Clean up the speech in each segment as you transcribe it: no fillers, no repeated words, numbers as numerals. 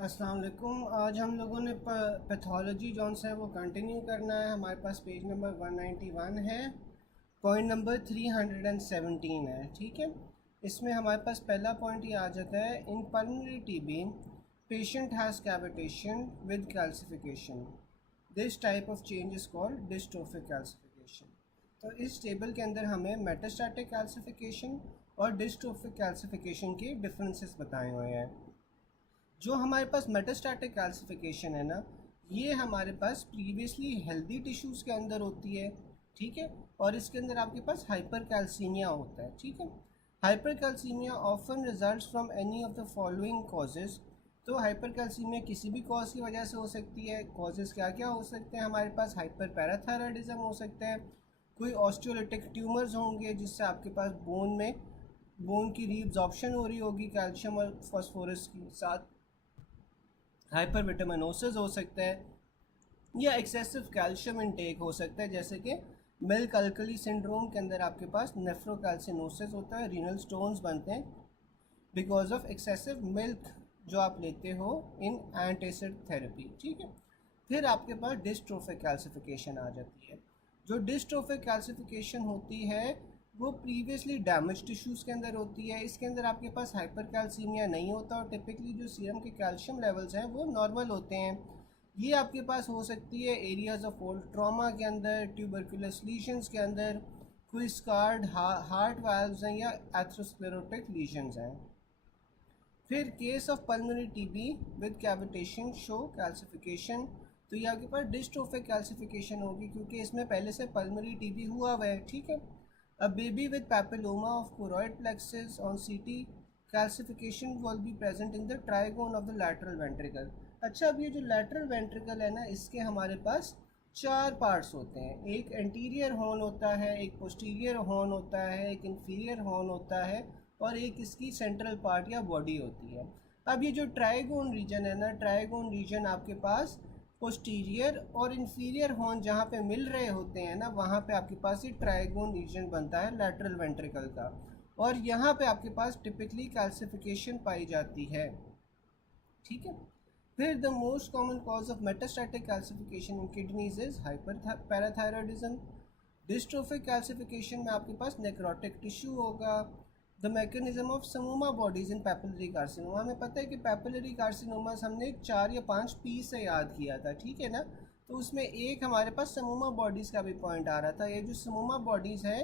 अस्सलाम वालेकुम। आज हम लोगों ने पैथोलॉजी जौन सा है वो कंटिन्यू करना है। हमारे पास पेज नंबर 191 है, पॉइंट नंबर 317 है। ठीक है, इसमें हमारे पास पहला पॉइंट ये आ जाता है, in pulmonary TB patient has cavitation with calcification, this type of change is called dystrophic calcification. तो इस टेबल के अंदर हमें मेटास्टैटिक कैल्सिफिकेशन और डिस्ट्रोफिक कैल्सिफिकेशन के डिफरेंसेस बताए हुए हैं। जो हमारे पास मेटास्टैटिक कैल्सिफिकेशन है ना, ये हमारे पास प्रीवियसली हेल्दी टिश्यूज़ के अंदर होती है। ठीक है, और इसके अंदर आपके पास हाइपर कैल्सीमिया होता है। ठीक है, hyper calcaemia often results from any of the following causes. तो हाइपर कैल्सीमिया किसी भी कॉज की वजह से हो सकती है। कॉजेज़ क्या क्या हो सकते हैं हमारे पास? हाइपर पैराथायरॉयडिज्म हो सकता है, कोई ऑस्टियोलिटिक ट्यूमर्स होंगे जिससे आपके पास बोन की रीअब्जॉर्प्शन हो रही होगी कैल्शियम और फास्फोरस के साथ, हाइपरविटामिनोसिस हो सकता है, या एक्सेसिव कैल्शियम इनटेक हो सकता है, जैसे कि मिल्क अल्कली सिंड्रोम के अंदर आपके पास नेफ्रोकैल्सिनोसिस होता है, रीनल स्टोन्स बनते हैं बिकॉज ऑफ एक्सेसिव मिल्क जो आप लेते हो इन एंटासिड थेरेपी। ठीक है, फिर आपके पास डिस्ट्रोफिक कैल्सिफिकेशन आ जाती है। जो डिस्ट्रोफिक कैल्सिफिकेशन होती है वो प्रीवियसली डैमेज टिश्यूज़ के अंदर होती है। इसके अंदर आपके पास हाइपर कैल्सीमिया नहीं होता और टिपिकली जो सीरम के कैल्शियम लेवल्स हैं वो नॉर्मल होते हैं। ये आपके पास हो सकती है एरियाज ऑफ ओल्ड ट्रॉमा के अंदर, ट्यूबरकुलस लीजन्स के अंदर, कोई स्कार्ड हार्ट वाल्व्स हैं या एथ्रोस्क्लेरोटिक लीजन्स हैं। फिर case of pulmonary TB with cavitation show calcification, तो ये आपके पास डिस्ट्रोफिक कैल्सिफिकेशन होगी क्योंकि इसमें पहले से पल्मोनरी टीबी हुआ हुआ है। ठीक है, A baby with papilloma of choroid plexus on CT calcification will be present in the trigone of the lateral ventricle। अच्छा, अब ये जो lateral ventricle है ना, इसके हमारे पास चार पार्ट्स होते हैं। एक एंटीरियर हॉर्न होता है, एक पोस्टीरियर हॉर्न होता है, एक इंफीरियर हॉर्न होता है और एक इसकी सेंट्रल पार्ट या बॉडी होती है। अब ये जो ट्राइगोन रीजन है ना, ट्राइगोन रीजन आपके पास पोस्टीरियर और इंफीरियर हॉर्न जहाँ पे मिल रहे होते हैं ना, वहाँ पे आपके पास ये ट्राइगोन रीजन बनता है लैटरल वेंट्रिकल का, और यहाँ पे आपके पास टिपिकली कैल्सिफिकेशन पाई जाती है। ठीक है, फिर the most common cause of metastatic calcification in kidneys is hyperparathyroidism. Dystrophic calcification में आपके पास नेक्रोटिक टिश्यू होगा। The mechanism of psammoma bodies in papillary carcinoma, हमें पता है कि पैपिलरी कार्सिनोमास हमने 4 या 5 पी से याद किया था। ठीक है ना, तो उसमें एक हमारे पास समूमा बॉडीज़ का भी पॉइंट आ रहा था। ये जो समूमा बॉडीज़ है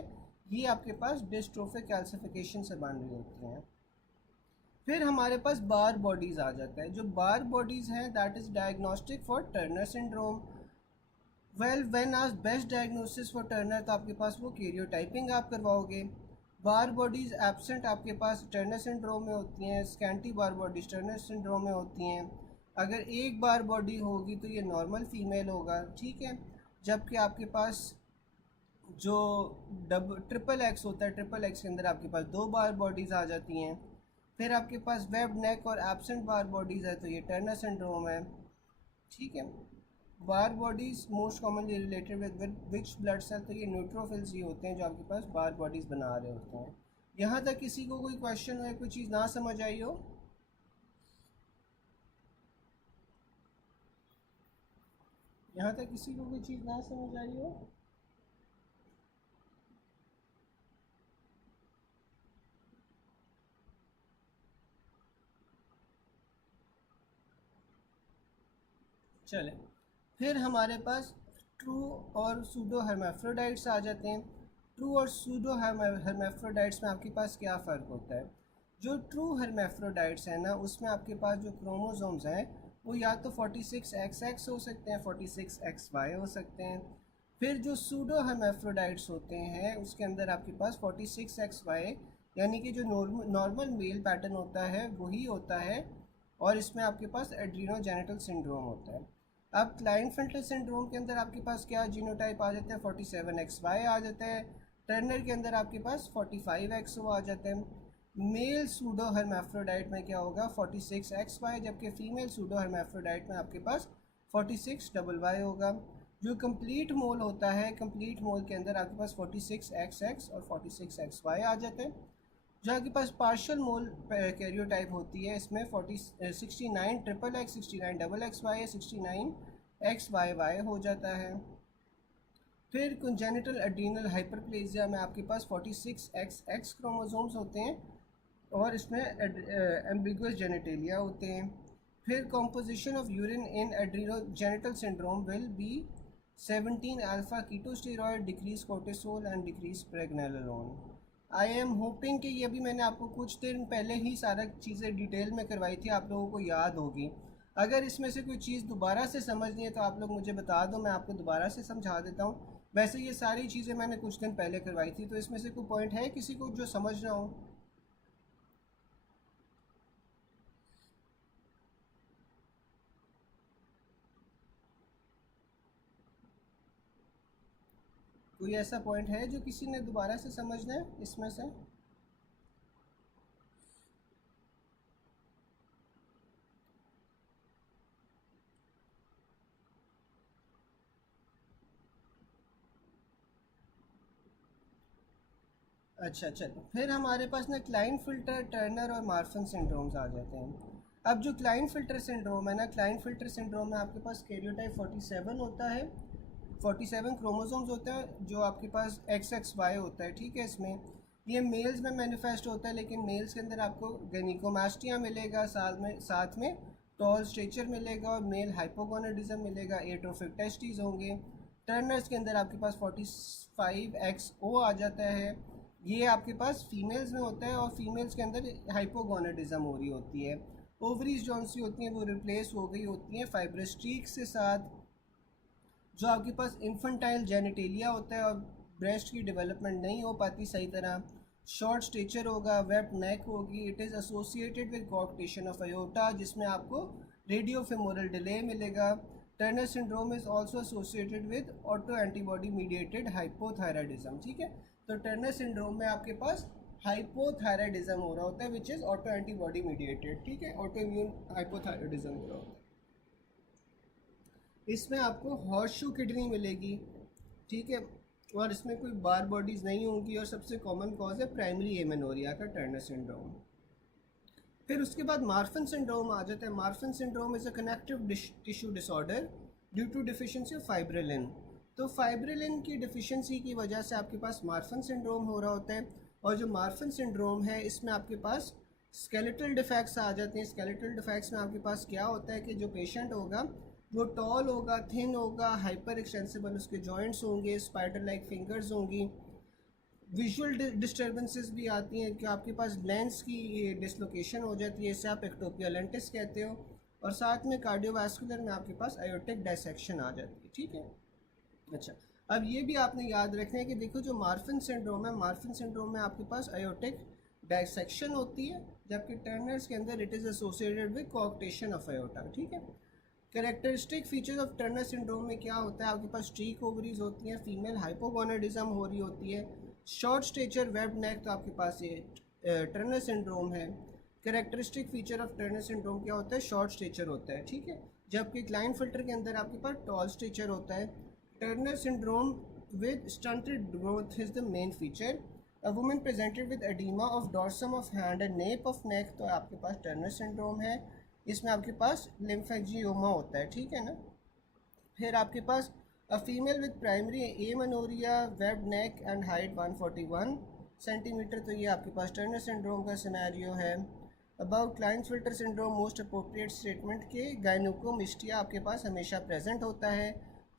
ये आपके पास डिस्ट्रोफिक कैल्सिफिकेशन से बन रही होती हैं। फिर हमारे पास बार बॉडीज़ आ जाता है। जो बार बॉडीज़ हैं that is diagnostic for Turner syndrome. Well when आज बेस्ट डायग्नोसिस फॉर टर्नर, तो आपके पास वो कैरियोटाइपिंग आप करवाओगे। बार बॉडीज़ एब्सेंट आपके पास टर्नर सिंड्रोम में होती हैं, स्कैंटी बार बॉडीज टर्नर सिंड्रोम में होती हैं। अगर एक बार बॉडी होगी तो ये नॉर्मल फीमेल होगा। ठीक है, जबकि आपके पास जो ट्रिपल एक्स होता है, ट्रिपल एक्स के अंदर आपके पास 2 बार बॉडीज़ आ जाती हैं। फिर आपके पास वेब नेक और एब्सेंट बार बॉडीज़ है तो ये टर्नर सिंड्रोम है। ठीक है, Barr bodies most commonly related with which blood cell, तो ये न्यूट्रोफिल्स ही होते हैं जो आपके पास बार बॉडीज़ बना रहे होते हैं। यहाँ तक किसी को कोई क्वेश्चन हो, कोई चीज़ ना समझ आई हो? यहाँ तक किसी को कोई चीज़ ना समझ आई हो? चले, फिर हमारे पास ट्रू और सूडो हर्माफ्रोडाइट्स आ जाते हैं। ट्रू और सूडो हर्माफ्रोडाइट्स में आपके पास क्या फ़र्क होता है? जो ट्रू हर्माफ्रोडाइट्स हैं ना, उसमें आपके पास जो क्रोमोसोम्स हैं वो या तो 46XX हो सकते हैं, 46XY हो सकते हैं। फिर जो सूडो हर्माफ्रोडाइट्स होते हैं उसके अंदर आपके पास 46XY यानी कि जो नॉर्मल मेल पैटर्न होता है वही होता है, और इसमें आपके पास एड्रीनोजेनिटल सिंड्रोम होता है। अब क्लाइनफेल्टर सिंड्रोम के अंदर आपके पास क्या जीनोटाइप आ जाता है? 47XY आ जाता है। टर्नर के अंदर आपके पास 45XO आ जाता है। मेल सूडो हर्माफ्रोडाइट में क्या होगा? 46XY, जबकि फीमेल सूडो हर्माफ्रोडाइट में आपके पास 46YY होगा। जो कंप्लीट मोल होता है, कंप्लीट मोल के अंदर आपके पास 46XX और 46XY आ जाते हैं। जो आपके पास पार्शियल मोल कैरियोटाइप होती है, इसमें 69 triple X, 69 double X Y, 69 X Y Y हो जाता है। फिर कंजेनिटल एड्रीनल हाइपरप्लेजिया में आपके पास 46 एक्स एक्स क्रोमोसोम्स होते हैं और इसमें एम्बिगुअस जेनिटेलिया होते हैं। फिर composition of urine in adrenogenital syndrome will be 17 alpha ketosteroid, decrease cortisol and decrease pregnenolone. I am hoping कि ये भी मैंने आपको कुछ दिन पहले ही सारा चीज़ें डिटेल में करवाई थी, आप लोगों को याद होगी। अगर इसमें से कोई चीज़ दोबारा से समझनी है तो आप लोग मुझे बता दो, मैं आपको दोबारा से समझा देता हूँ। वैसे ये सारी चीज़ें मैंने कुछ दिन पहले करवाई थी, तो इसमें से कोई पॉइंट है किसी को जो समझना हो? कोई ऐसा पॉइंट है जो किसी ने दोबारा से समझना है इसमें से? अच्छा चलो, फिर हमारे पास ना क्लाइन फिल्टर, टर्नर और मार्फन सिंड्रोम्स आ जाते हैं। अब जो क्लाइन फिल्टर सिंड्रोम है ना, क्लाइन फिल्टर सिंड्रोम में आपके पास कैरियोटाइप 47 होता है, 47 क्रोमोसोम्स होते हैं, जो आपके पास एक्स एक्स वाई होता है, ठीक है। इसमें ये मेल्स में मैनिफेस्ट होता है, लेकिन मेल्स के अंदर आपको गैनिकोमास्टिया मिलेगा, साथ में टॉल स्ट्रेचर मिलेगा और मेल हाइपोगोनाडिज्म मिलेगा, एट्रोफिक टेस्टिस होंगे। टर्नर्स के अंदर आपके पास 45XO आ जाता है, ये आपके पास फीमेल्स में होता है और फीमेल्स के अंदर हाइपोगोनाडिज्म हो रही होती है। ओवरीज जौन सी होती हैं वो रिप्लेस हो गई होती हैं फाइब्रोस्ट्रीक के साथ। जो आपके पास इन्फेंटाइल जेनिटेलिया होता है और ब्रेस्ट की डेवलपमेंट नहीं हो पाती सही तरह। शॉर्ट स्टेचर होगा, वेब नेक होगी। It is associated with coarctation of aorta, जिसमें आपको रेडियो फेमोरल डिले मिलेगा। Turner syndrome is also associated with auto antibody mediated hypothyroidism, ठीक है। तो टर्नर सिंड्रोम में आपके पास हाइपोथायराइडिज्म हो रहा होता है, which is auto antibody mediated, ठीक है, ऑटो इम्यून हाइपोथायराइडिज्म हो रहा होता है। इसमें आपको हॉर्स शू किडनी मिलेगी, ठीक है, और इसमें कोई बार बॉडीज़ नहीं होंगी और सबसे कॉमन कॉज है प्राइमरी एमेनोरिया का टर्नर सिंड्रोम। फिर उसके बाद मार्फन सिंड्रोम आ जाता है। Marfan syndrome is a connective tissue disorder due to deficiency of fibrillin. तो फाइब्रिलिन की डिफिशियंसी की वजह से आपके पास मार्फन सिंड्रोम हो रहा होता है। और जो मार्फन सिंड्रोम है इसमें आपके पास स्केलेटल डिफेक्ट्स आ जाते हैं। स्केलेटल डिफेक्ट्स में आपके पास क्या होता है कि जो पेशेंट होगा वो टॉल होगा, थिन होगा, हाइपर एक्सटेंसिबल उसके जॉइंट्स होंगे, स्पाइडर लाइक फिंगर्स होंगी। विजुअल डिस्टर्बेंसेस भी आती हैं कि आपके पास लेंस की डिसलोकेशन हो जाती है, इसे आप एक्टोपिया लेंटिस कहते हो। और साथ में कार्डियोवास्कुलर में आपके पास आयोटिक डायसेक्शन आ जाती है, ठीक है। अच्छा, अब ये भी आपने याद रखना है कि देखो जो मार्फन सिंड्रोम है, मार्फन सिंड्रोम में आपके पास आयोटिक डायसेक्शन होती है, जबकि टर्नर्स के अंदर it is associated with coarctation of aorta, ठीक है। Characteristic features of Turner syndrome में क्या होता है, आपके पास स्ट्रीक ओवरीज होती हैं, फीमेल हाइपोगोनाडिज्म हो रही होती है, शॉर्ट स्टेचर, वेब नेक, तो आपके पास ये टर्नर सिंड्रोम है। Characteristic feature of Turner syndrome क्या होता है, शॉर्ट स्टेचर होता है, ठीक है, जबकि क्लाइन फिल्टर के अंदर आपके पास टॉल स्टेचर होता है। Turner syndrome with stunted growth is the main feature. A woman presented with edema of dorsum of hand and nape of neck, तो आपके पास टर्नर सिंड्रोम है। इसमें आपके पास लिम्फेंजियोमा होता है, ठीक है ना। फिर आपके पास a female with primary amenorrhoea, web neck and height 141 centimetre, तो ये आपके पास टर्नर सिंड्रोम का सिनेरियो है। About Klinefelter syndrome, most appropriate statement के गायनोकोमिस्टिया आपके पास हमेशा प्रेजेंट होता है।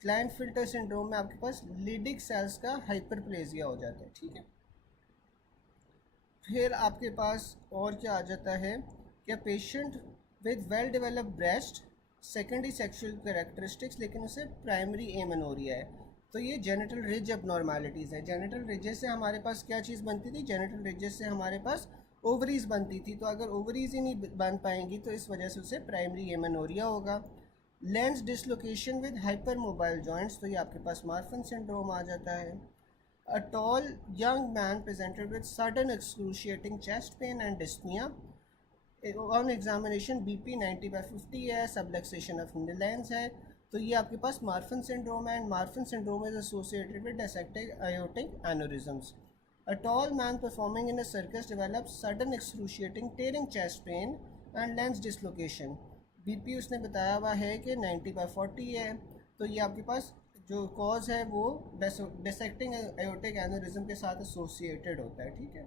क्लाइन फिल्टर सिंड्रोम में आपके पास लीडिक सेल्स का हाइपरप्लेजिया हो जाता है, ठीक है। फिर आपके पास और क्या आ जाता है कि patient with well developed breast, secondary sexual characteristics, लेकिन उसे प्राइमरी एमेनोरिया है। तो ये जेनिटल रिज एबनॉर्मेलिटीज़ है। जेनिटल रिजेस से हमारे पास क्या चीज़ बनती थी, जेनिटल रिजेस से हमारे पास ओवरीज बनती थी, तो अगर ओवरीज ही नहीं बन पाएंगी तो इस वजह से उसे प्राइमरी एमेनोरिया होगा। Lens dislocation with hyper mobile joints, तो ये आपके पास मार्फन सिंड्रोम आ जाता है। A tall young man presented with sudden excruciating chest pain and dyspnea. On examination BP 90/50 है, subluxation of lens है, तो ये आपके पास मार्फन सिंड्रोम है। And Marfan syndrome is associated with dissected aortic aneurysms. A tall man performing in a circus develops sudden excruciating tearing chest pain and lens dislocation. BP उसने बताया हुआ है कि 90/40 है, तो ये आपके पास जो कॉज है वो डिसेक्टिंग एयोर्टिक एन्यूरिज्म के साथ एसोसिएटेड होता है, ठीक है।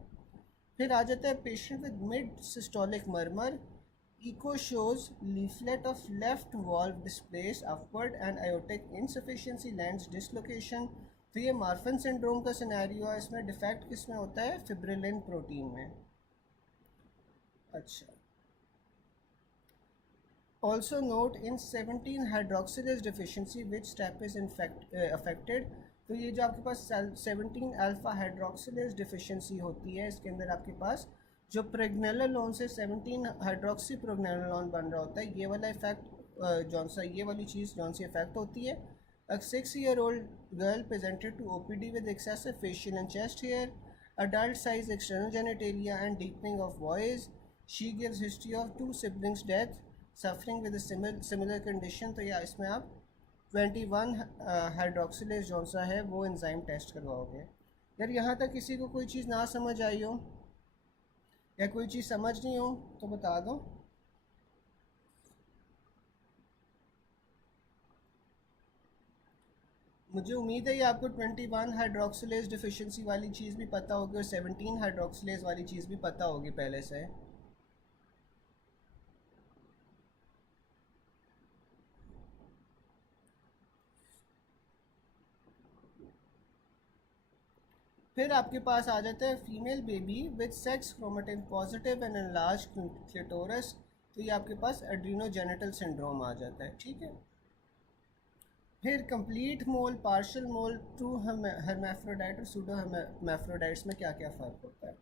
फिर आ जाता है patient with mid systolic murmur, echo shows leaflet of left valve displaced upward and aortic insufficiency lens dislocation। तो ये मार्फन सिंड्रोम का सिनेरियो है, इसमें डिफेक्ट किस में होता है, फिब्रिलिन प्रोटीन में। अच्छा, also note in 17 hydroxylase deficiency which step is affected। तो ये जो आपके पास 17 अल्फा हाइड्रोक्सिलेज डिफिशिएंसी होती है, इसके अंदर आपके पास जो प्रेगनेलोन से 17 हाइड्रोक्सी प्रेगनेलोन बन रहा होता है, ये वाला इफेक्ट जौन सा ये वाली चीज़ जौन सी इफेक्ट होती है। A 6-year-old girl presented to OPD with excessive facial and chest hair, adult size external genitalia and deepening of voice। She gives history of 2 siblings death, suffering with a similar condition। तो या इसमें आप 21 hydroxylase जौन सा है वो enzyme test करवाओगे। यार यहाँ तक किसी को कोई चीज़ ना समझ आई हो या कोई चीज़ समझ नहीं हो तो बता दो। मुझे उम्मीद है ये आपको 21 हाइड्रोक्सिलेज डिफिशिएंसी वाली चीज़ भी पता होगी और 17 हाइड्रोक्सिलेज वाली चीज़ भी पता होगी पहले से। फिर आपके पास आ जाता है female baby with sex chromatin positive and enlarge clitoris. तो ये आपके पास एड्रीनोजेनिटल सिंड्रोम आ जाता है, ठीक है। फिर कंप्लीट मोल, पार्शियल मोल, ट्रू हर्माफ्रोडाइट और सूडो हर्माफ्रोडाइट्स में क्या क्या फ़र्क होता है।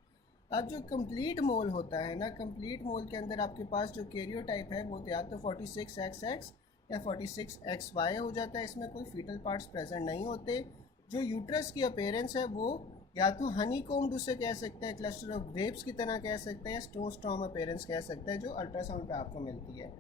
अब जो कंप्लीट मोल होता है ना, कंप्लीट मोल के अंदर आपके पास जो कैरियोटाइप है वो या तो 46XX या 46XY हो जाता है, इसमें कोई फीटल पार्ट्स प्रेजेंट नहीं होते। जो यूट्रस की अपीयरेंस है वो या तो हनी कोम्ड उसे कह सकते हैं, क्लस्टर ऑफ ग्रेप्स की तरह कह सकते हैं, या स्टोन स्टॉर्म अपीयरेंस कह सकते हैं जो अल्ट्रासाउंड पे आपको मिलती है।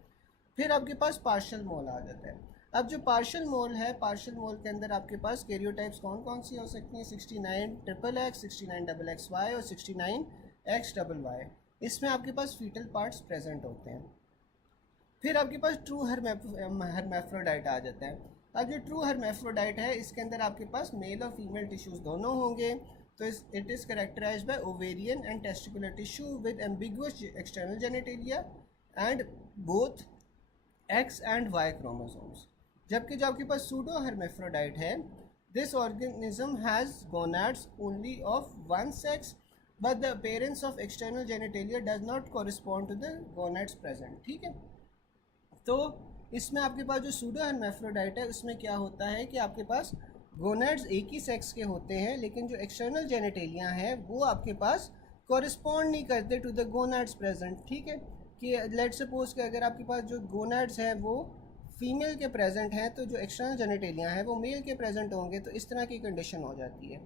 फिर आपके पास पार्शियल मोल आ जाता है। अब जो पार्शियल मोल है, पार्शियल मोल के अंदर आपके पास कैरियोटाइप्स कौन कौन सी हो सकती हैं, 69XXX, 69XXY और 69XYY। इसमें आपके पास फीटल पार्ट्स प्रेजेंट होते हैं। फिर आपके पास ट्रू हर्माफ्रोडाइट आ जाता है। अब जो ट्रू हर्माफ्रोडाइट है इसके अंदर आपके पास मेल और फीमेल टिश्यूज़ दोनों होंगे। तो it is characterised by ovarian and testicular tissue with ambiguous external genitalia and both X and Y chromosomes. जबकि जो आपके पास सूडो हर्माफ्रोडाइट है, this organism has gonads only of one sex but the appearance of external genitalia does not correspond to the gonads present, ठीक है। तो इसमें आपके पास जो सूडो हर्माफ्रोडाइट है उसमें क्या होता है कि आपके पास गोनाड्स एक ही सेक्स के होते हैं, लेकिन जो एक्सटर्नल जेनिटेलिया हैं वो आपके पास कॉरिस्पॉन्ड नहीं करते टू द गोनाड्स प्रेजेंट, ठीक है। कि लेट सपोज कि अगर आपके पास जो गोनाड्स हैं वो फीमेल के प्रेजेंट हैं तो जो एक्सटर्नल जेनिटेलिया हैं वो मेल के प्रेजेंट होंगे, तो इस तरह की कंडीशन हो जाती है।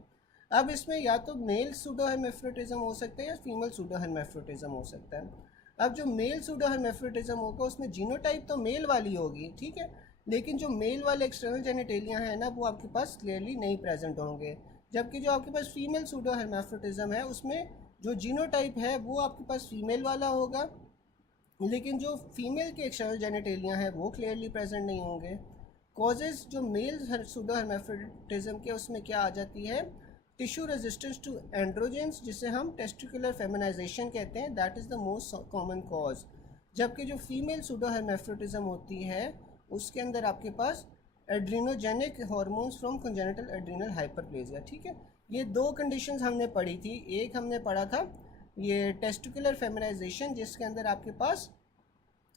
अब इसमें या तो मेल सूडो हर्माफ्रोडिज्म हो सकता है या फीमेल सूडो हर्माफ्रोडिज्म हो सकता है। अब जो मेल सूडो हर्माफ्रोडिज्म होगा उसमें जीनोटाइप तो मेल वाली होगी, ठीक है, लेकिन जो मेल वाले एक्सटर्नल जेनिटेलिया हैं ना वो आपके पास क्लियरली नहीं प्रेजेंट होंगे। जबकि जो आपके पास फीमेल सूडो हर्माफ्रोडिज्म है उसमें जो जीनोटाइप है वो आपके पास फीमेल वाला होगा, लेकिन जो फीमेल के एक्सटर्नल जेनिटेलिया हैं वो क्लियरली प्रेजेंट नहीं होंगे। कॉजेज़ जो मेल सूडो हर्माफ्रोडिज्म के उसमें क्या आ जाती है, टिश्यू रेजिस्टेंस टू एंड्रोजेंस जिसे हम टेस्टिकुलर फेमिनाइजेशन कहते हैं, that is the most common cause. जबकि जो फीमेल सूडो हर्माफ्रोडिज्म होती है उसके अंदर आपके पास adrenogenic hormones from congenital adrenal hyperplasia, ठीक है। ये दो कंडीशंस हमने पढ़ी थी। एक हमने पढ़ा था ये टेस्टिकुलर फेमिनाइजेशन जिसके अंदर आपके पास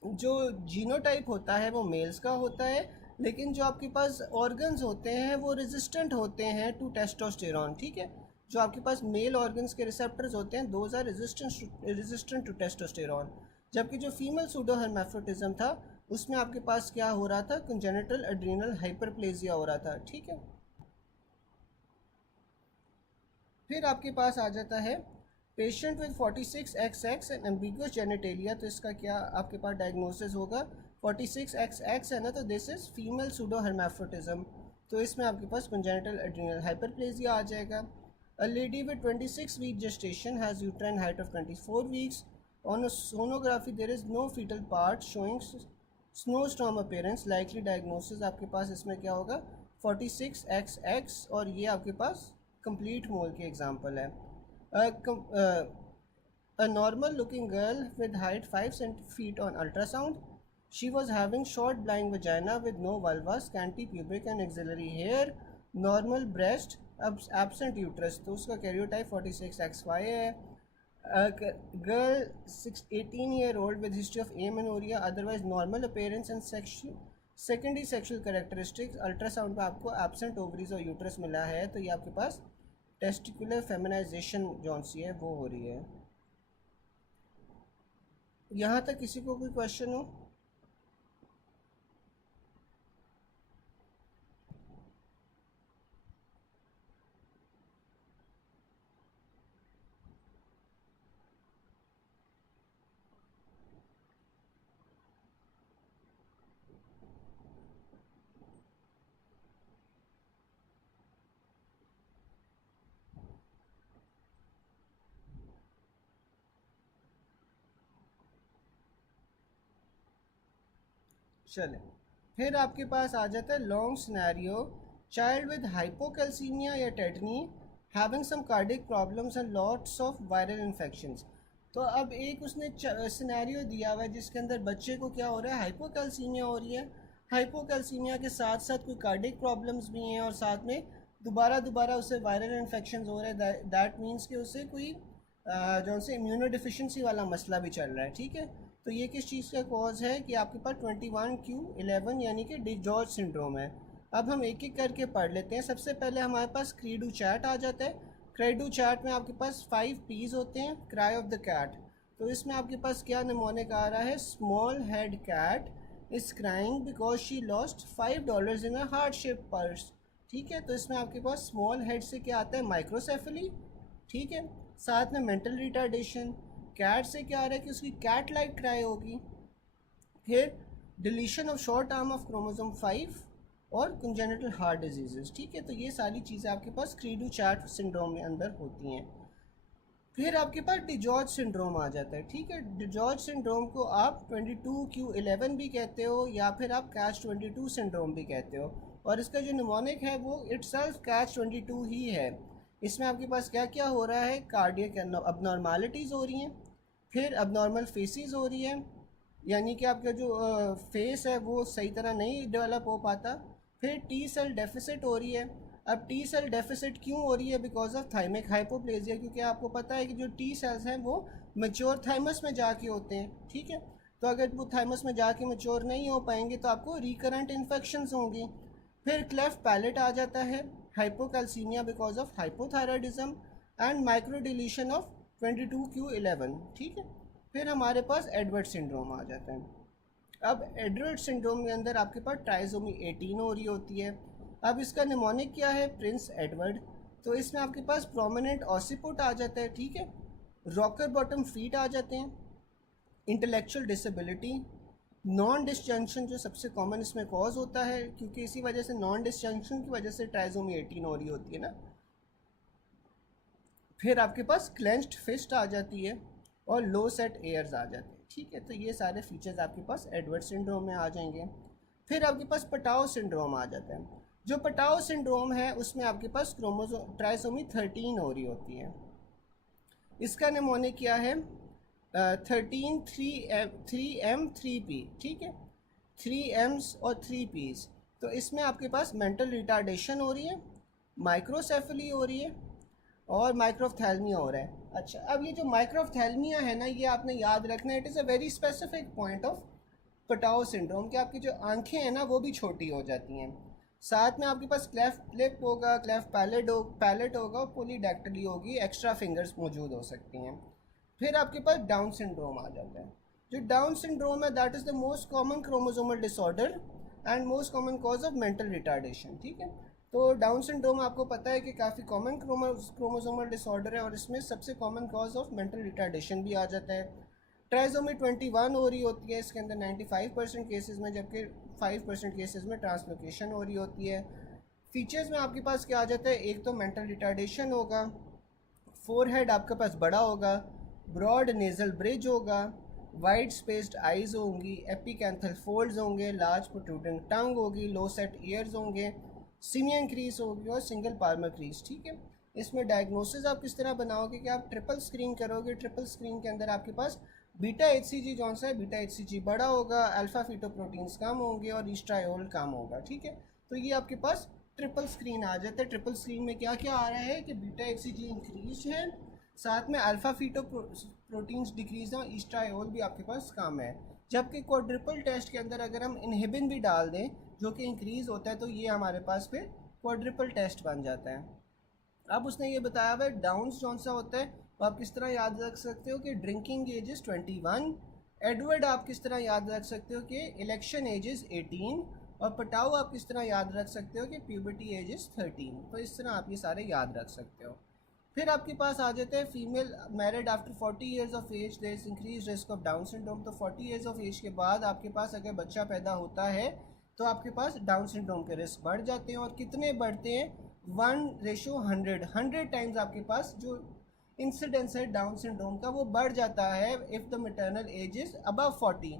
जो जीनोटाइप होता है वो मेल्स का होता है, लेकिन जो आपके पास ऑर्गन्स होते हैं वो रेजिस्टेंट होते हैं टू टेस्टोस्टेरॉन, ठीक है। जो आपके पास मेल ऑर्गन्स के रिसेप्टर्स होते हैं those are resistant to testosterone. जबकि जो फीमेल सूडो हर्माफ्रोडिज्म था उसमें आपके पास क्या हो रहा था, कंजेनिटल एड्रीनल हाइपरप्लेजिया हो रहा था, ठीक है। फिर आपके पास आ जाता है patient with 46XX and ambiguous genitalia. तो इसका क्या आपके पास डायग्नोसिस होगा, 46XX है ना, तो दिस इज़ फीमेल सूडो हर्माफ्रोडिज्म। तो इसमें आपके पास कंजेनिटल एड्रीनल हाइपरप्लेजिया आ जाएगा। A lady with 26-week gestation has uterine height of 24 weeks. On a sonography, there is no fetal part showing snowstorm appearance. Likely diagnosis आपके पास इसमें क्या होगा 46XX और ये आपके पास complete mole के example है. A normal looking girl with height 5 feet on ultrasound. She was having short blind vagina with no vulva, scanty pubic and axillary hair, normal breast, absent uterus. तो उसका karyotype 46XY है. A girl 18-year-old with history of amenorrhea, otherwise normal appearance and secondary sexual characteristics. Ultrasound पे आपको absent ovaries और uterus मिला है, तो ये आपके पास testicular feminization जौन सी है वो हो रही है. यहाँ तक किसी को कोई क्वेश्चन हो? चले, फिर आपके पास आ जाता है long scenario. Child with hypocalcaemia या tetany having some cardiac problems and lots of viral infections. तो अब एक उसने सिनेरियो दिया हुआ है जिसके अंदर बच्चे को क्या हो रहा है, हाइपोकैल्सीमिया हो रही है. हाइपोकैल्सीमिया के साथ साथ कोई कार्डिक प्रॉब्लम्स भी हैं और साथ में दोबारा उससे वायरल इन्फेक्शन हो रहे हैं. दैट मीन्स कि उससे कोई जो से इम्यूनो डिफिशेंसी वाला मसला भी चल रहा है. ठीक है, तो ये किस चीज़ का कॉज है कि आपके पास 21q11 यानी कि डिजॉर्ज सिंड्रोम है. अब हम एक एक करके पढ़ लेते हैं. सबसे पहले हमारे पास क्रीडू चैट आ जाता है. क्रीडू चैट में आपके पास 5 P's होते हैं. क्राई ऑफ द कैट, तो इसमें आपके पास क्या निमोनिक आ रहा है, small head cat is crying because she lost $5 in a heart shape purse. ठीक है, तो इसमें आपके पास स्मॉल हेड से क्या आता है, माइक्रोसेफली. ठीक है, साथ में मेंटल रिटार्डेशन. कैट से क्या आ रहा है कि उसकी कैट लाइक क्राई होगी. फिर deletion of short arm of chromosome 5 और कंजेनिटल हार्ट डिजीजेस. ठीक है, तो ये सारी चीज़ें आपके पास क्रीडू चैट सिंड्रोम में अंदर होती हैं. फिर आपके पास डिजॉर्ज सिंड्रोम आ जाता है. ठीक है, डिजॉर्ज सिंड्रोम को आप 22q11 भी कहते हो या फिर आप कैच 22 सिंड्रोम भी कहते हो. और इसका जो निमोनिक है वो इटसेल्फ कैच 22 ही है. इसमें आपके पास क्या क्या हो रहा है, कार्डियक अबनॉर्मलिटीज़ हो रही हैं. फिर अबनॉर्मल फेसेस हो रही है, यानी कि आपका जो फेस है वो सही तरह नहीं डेवलप हो पाता. फिर टी सेल डेफिसिट हो रही है. अब टी सेल डेफिसिट क्यों हो रही है, बिकॉज ऑफ थाइमिक हाइपोप्लेजिया, क्योंकि आपको पता है कि जो टी सेल्स हैं वो मैच्योर थाइमस में जाके होते हैं. ठीक है, तो अगर वो थाइमस में जाके मैच्योर नहीं हो पाएंगे तो आपको रिकरेंट इन्फेक्शंस होंगी. फिर क्लेफ्ट पैलेट आ जाता है, hypocalcaemia because of hypothyroidism and micro deletion of 22q11. ठीक है, फिर हमारे पास एडवर्ड सिंड्रोम आ जाता है. अब एडवर्ड सिंड्रोम के अंदर आपके पास ट्राइसोमी 18 हो रही होती है. अब इसका निमोनिक क्या है, प्रिंस एडवर्ड. तो इसमें आपके पास प्रोमिनेंट ऑसिपुट आ जाता है. ठीक है, रॉकर बॉटम फीट आ जाते हैं. इंटेलेक्चुअल डिसेबिलिटी, नॉन डिसजंक्शन जो सबसे कॉमन इसमें कॉज होता है, क्योंकि इसी वजह से नॉन डिसजंक्शन की वजह से ट्राइसोमी 18 हो रही होती है ना. फिर आपके पास क्लेंच्ड फिस्ट आ जाती है और लो सेट एयर्स आ जाते हैं. ठीक है, तो ये सारे फीचर्स आपके पास एडवर्ड सिंड्रोम में आ जाएंगे. फिर आपके पास पटाओ सिंड्रोम आ जाता है. जो पटाओ सिंड्रोम है उसमें आपके पास क्रोमोसोम ट्राइसोमी 13 हो रही होती है. इसका निमोनिक क्या है, 3M3P. ठीक है, 3M's और 3P's. तो इसमें आपके पास मेंटल रिटार्डेशन हो रही है, माइक्रोसेफली हो रही है और माइक्रोफ्थैल्मिया हो रहा है. अच्छा, अब ये जो माइक्रोफ्थैल्मिया है ना, ये आपने याद रखना है. It is a very specific point of Patau syndrome कि आपकी जो आंखें हैं ना वो भी छोटी हो जाती हैं. साथ में आपके पास क्लेफ्ट लिप होगा, क्लेफ्ट पैलेट होगा और पोलीडैक्टिली होगी, एक्स्ट्रा फिंगर्स मौजूद हो सकती हैं. फिर आपके पास डाउन सिंड्रोम आ जाता है. जो डाउन सिंड्रोम है that is the most common chromosomal disorder and most common cause of mental retardation. ठीक है, तो डाउन सिंड्रोम आपको पता है कि काफ़ी कॉमन क्रोमोसोमल डिसऑर्डर है और इसमें सबसे common cause of mental retardation भी आ जाता है. ट्राइसोमी 21 हो रही होती है इसके अंदर 95% केसेस में, जबकि 5% केसेस में ट्रांसलोकेशन हो रही होती है. फीचर्स में आपके पास क्या आ जाता है, एक तो मेंटल रिटार्डेशन होगा, फोरहेड आपके पास बड़ा होगा, ब्रॉड नेजल ब्रिज होगा, वाइड स्पेस्ड आइज होंगी, एपिकैंथल फोल्ड्स होंगे, लार्ज प्रोट्रूडिंग टंग होगी, लो सेट ईयर्स होंगे, सिमियन क्रीज होगी और सिंगल पाल्मर क्रीज। ठीक है, इसमें डायग्नोसिस आप किस तरह बनाओगे कि आप ट्रिपल स्क्रीन करोगे। ट्रिपल स्क्रीन के अंदर आपके पास बीटा HCG जौन सा है, बीटा HCG बड़ा होगा, अल्फा फीटोप्रोटीन्स कम होंगे और ईस्ट्रायोल कम होगा। ठीक है, तो ये आपके पास ट्रिपल स्क्रीन आ जाता है। ट्रिपल स्क्रीन में क्या क्या आ रहा है कि बीटा HCG इंक्रीज है, साथ में अल्फा फीटोप्रोटीन्स डिक्रीज है और ईस्ट्रायोल भी आपके पास कम है। जबकि क्वाड्रिपल टेस्ट के अंदर अगर हम इनहिबिन भी डाल दें जो कि इंक्रीज होता है, तो ये हमारे पास फिर क्वाड्रिपल टेस्ट बन जाता है। अब उसने ये बताया हुआ है डाउन्स कौन सा होता है, तो आप किस तरह याद रख सकते हो कि ड्रिंकिंग एज इज़ 21, एडवर्ड आप किस तरह याद रख सकते हो कि इलेक्शन एज इज़ 18, और पटाओ आप किस तरह याद रख सकते हो कि प्यूबर्टी एज इज़ 13। तो इस तरह आप ये सारे याद रख सकते हो। फिर आपके पास आ जाते हैं female married after 40 years of age there is increase risk of down syndrome. तो 40 ईयर्स ऑफ एज के बाद आपके पास अगर बच्चा पैदा होता है तो आपके पास डाउन सिंड्रोम के रिस्क बढ़ जाते हैं। और कितने बढ़ते हैं, 1:100 टाइम्स आपके पास जो इंसिडेंस है डाउन सिंड्रोम का वो बढ़ जाता है if the maternal age is above 40।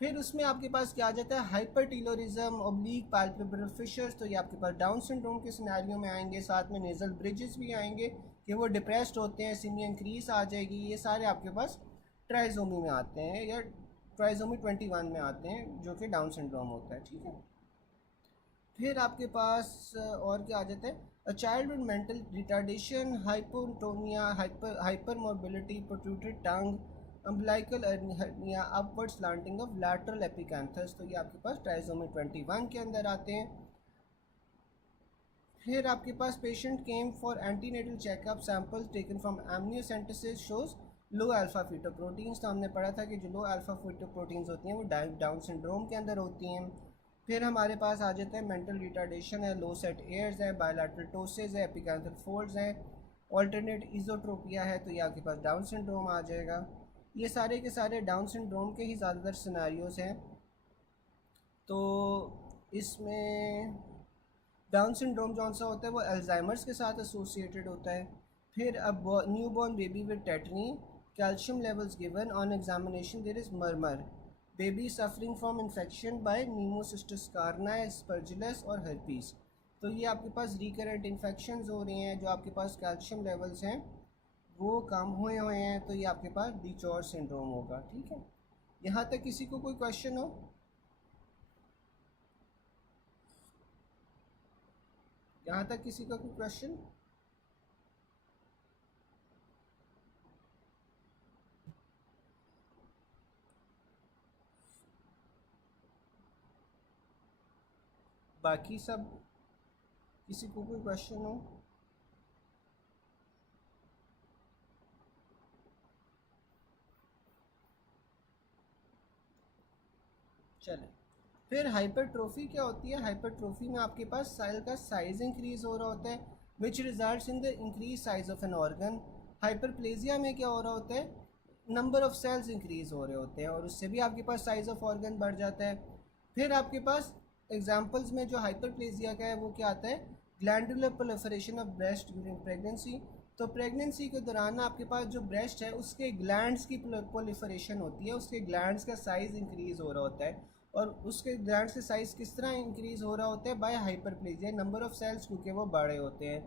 फिर उसमें आपके पास क्या आ जाता है, हाइपरटीलोरिज्म, ओब्लिक पैल्पेब्रल फिशर्स। तो ये आपके पास डाउन सिंड्रोम के सिनेरियो में आएंगे। साथ में नेजल ब्रिजेस भी आएंगे कि वो डिप्रेस्ड होते हैं, सिमियन क्रीज आ जाएगी। ये सारे आपके पास ट्राइजोमी में आते हैं या ट्राइजोमी 21 में आते हैं जो कि डाउन सिंड्रोम होता है। ठीक है, फिर आपके पास और क्या आ जाता है, a child with mental retardation, hypotonia, hypermobility, protruded tongue, umbilical hernia, upward slanting of lateral epicanthus. तो ये आपके पास ट्राइजोमी 21 के अंदर आते हैं। फिर आपके पास patient came for antenatal checkup, sample taken from amniocentesis shows low alpha fetoproteins. तो हमने पढ़ा था कि जो लो अल्फा फीटोप्रोटीन्स होती हैं वो डाउन सिंड्रोम के अंदर होती हैं। फिर हमारे पास आ जाते हैं मेंटल रिटार्डेशन है, लो सेट एयर्स है, बायलैटरल टोसेज है, एपिकैंथल फोल्ड्स हैं, ऑल्टरनेट इजोट्रोपिया है। तो ये आपके पास डाउन सिंड्रोम आ जाएगा। ये सारे के सारे डाउन सिंड्रोम के ही ज़्यादातर सिनारियोज हैं। तो इसमें डाउन सिंड्रोम जौन सा होता है वो अल्जाइमर्स के साथ एसोसिएटेड होता है। फिर अब newborn baby with tetany, calcium levels given on examination there is murmur, baby suffering from infection by pneumocystis carinii, aspergillus और हर्पीस। तो ये आपके पास रिकरेंट इन्फेक्शंस हो रही हैं, जो आपके पास कैल्शियम लेवल्स हैं वो कम हुए हैं, तो ये आपके पास डिचॉर सिंड्रोम होगा। ठीक है, यहाँ तक किसी को कोई क्वेश्चन हो? यहाँ तक किसी का कोई क्वेश्चन? बाकी सब किसी को कोई क्वेश्चन हो? चले, फिर हाइपरट्रोफी क्या होती है। हाइपरट्रोफी में आपके पास सेल का साइज इंक्रीज हो रहा होता है which results in the increase size of an organ. Hyperplasia में क्या हो रहा होता है, नंबर ऑफ सेल्स इंक्रीज हो रहे होते हैं और उससे भी आपके पास साइज ऑफ ऑर्गन बढ़ जाता है। फिर आपके पास एग्जाम्पल्स में जो हाइपरप्लेजिया का है वो क्या आता है, glandular proliferation of breast during pregnancy. तो प्रेगनेंसी के दौरान आपके पास जो ब्रेस्ट है उसके ग्लैंड्स की प्रोलिफरेशन होती है, उसके ग्लैंड्स का साइज़ इंक्रीज़ हो रहा होता है। और उसके ग्लैंड्स के साइज़ किस तरह इंक्रीज़ हो रहा होता है, by hyperplasia, number of cells क्योंकि वो बड़े होते हैं।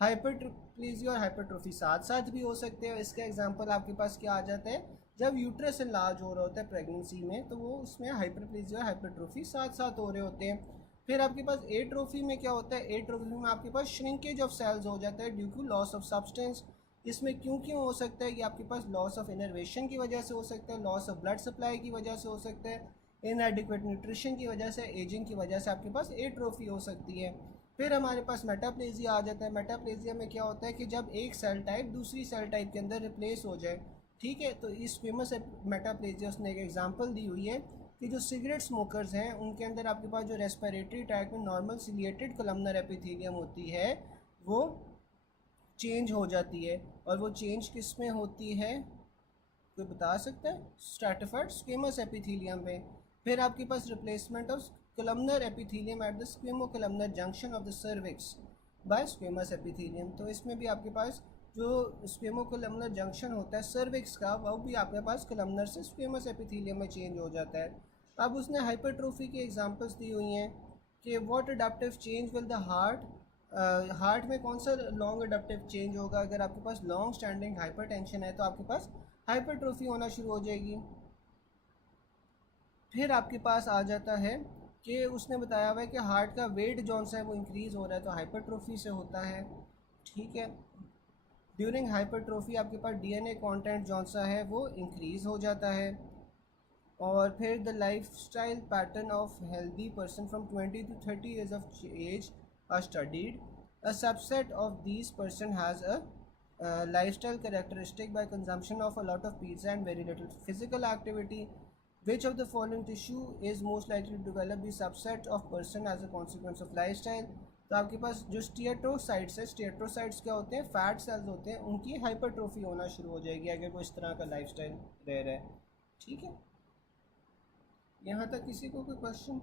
हाइपरप्लेजिया और हाइपरट्रोफी साथ साथ भी हो सकते हैं। इसका एग्जांपल आपके पास क्या आ जाता है, जब यूट्रस लार्ज हो रहा होता है प्रेगनेंसी में तो वो उसमें हाइपरप्लेजिया और हाइपरट्रोफी साथ साथ हो रहे होते हैं। फिर आपके पास एट्रोफी में क्या होता है, एट्रोफी में आपके पास श्रिंकेज ऑफ सेल्स हो जाता है due to loss of substance. इसमें क्यों हो सकता है, ये आपके पास लॉस ऑफ इनर्वेशन की वजह से हो सकता है, लॉस ऑफ ब्लड सप्लाई की वजह से हो सकता है, इनएडिक्वेट न्यूट्रिशन की वजह से, एजिंग की वजह से आपके पास एट्रोफी हो सकती है। फिर हमारे पास मेटाप्लेजिया आ जाता है। मेटाप्लेजिया में क्या होता है कि जब एक सेल टाइप दूसरी सेल टाइप के अंदर रिप्लेस हो जाए। ठीक है, तो इस फेमस मेटाप्लेजिया उसने एक एग्जांपल दी हुई है कि जो सिगरेट स्मोकर्स हैं उनके अंदर आपके पास जो रेस्पिरेटरी ट्रैक में नॉर्मल सिलिएटेड कोलम्नर एपिथेलियम होती है वो चेंज हो जाती है। और वो चेंज किस में होती है, कोई बता सकता है? स्ट्रैटिफाइड स्क्वेमस एपिथेलियम में। फिर आपके पास replacement of columnar epithelium at the squamo columnar junction of the cervix by squamous epithelium. तो इसमें भी आपके पास जो स्क्वेमोकोलमनर जंक्शन होता है सर्विक्स का, वो भी आपके पास कोलमनर से स्क्वेमस एपिथेलियम में चेंज हो जाता है। अब उसने हाइपरट्रोफी की एग्जांपल्स दी हुई हैं कि what adaptive change will the heart में कौन सा लॉन्ग अडैप्टिव चेंज होगा। अगर आपके पास लॉन्ग स्टैंडिंग हाइपरटेंशन है तो आपके पास हाइपरट्रोफी होना शुरू हो जाएगी। फिर आपके पास आ जाता है कि उसने बताया हुआ है कि हार्ट का वेट जौन सा है वो इंक्रीज़ हो रहा है तो हाइपरट्रोफी से होता है, ठीक है। ड्यूरिंग हाइपरट्रोफी आपके पास डीएनए कंटेंट जौन सा है वो इंक्रीज़ हो जाता है। और फिर the lifestyle pattern of healthy person from 20 to 30 years of age are studied. A subset of this person has a lifestyle characteristic by consumption of a lot of pizza and very little physical activity. Which of the following tissue is most likely to develop the subset of person as a consequence of lifestyle? तो आपके पास जो स्टीएट्रोसाइट्स है, स्टीएट्रोसाइट्स क्या होते हैं, fat cells होते हैं, उनकी हाइपरट्रोफी होना शुरू हो जाएगी अगर वो इस तरह का लाइफस्टाइल रह रहा है, ठीक है। यहाँ तक किसी को कोई क्वेश्चन?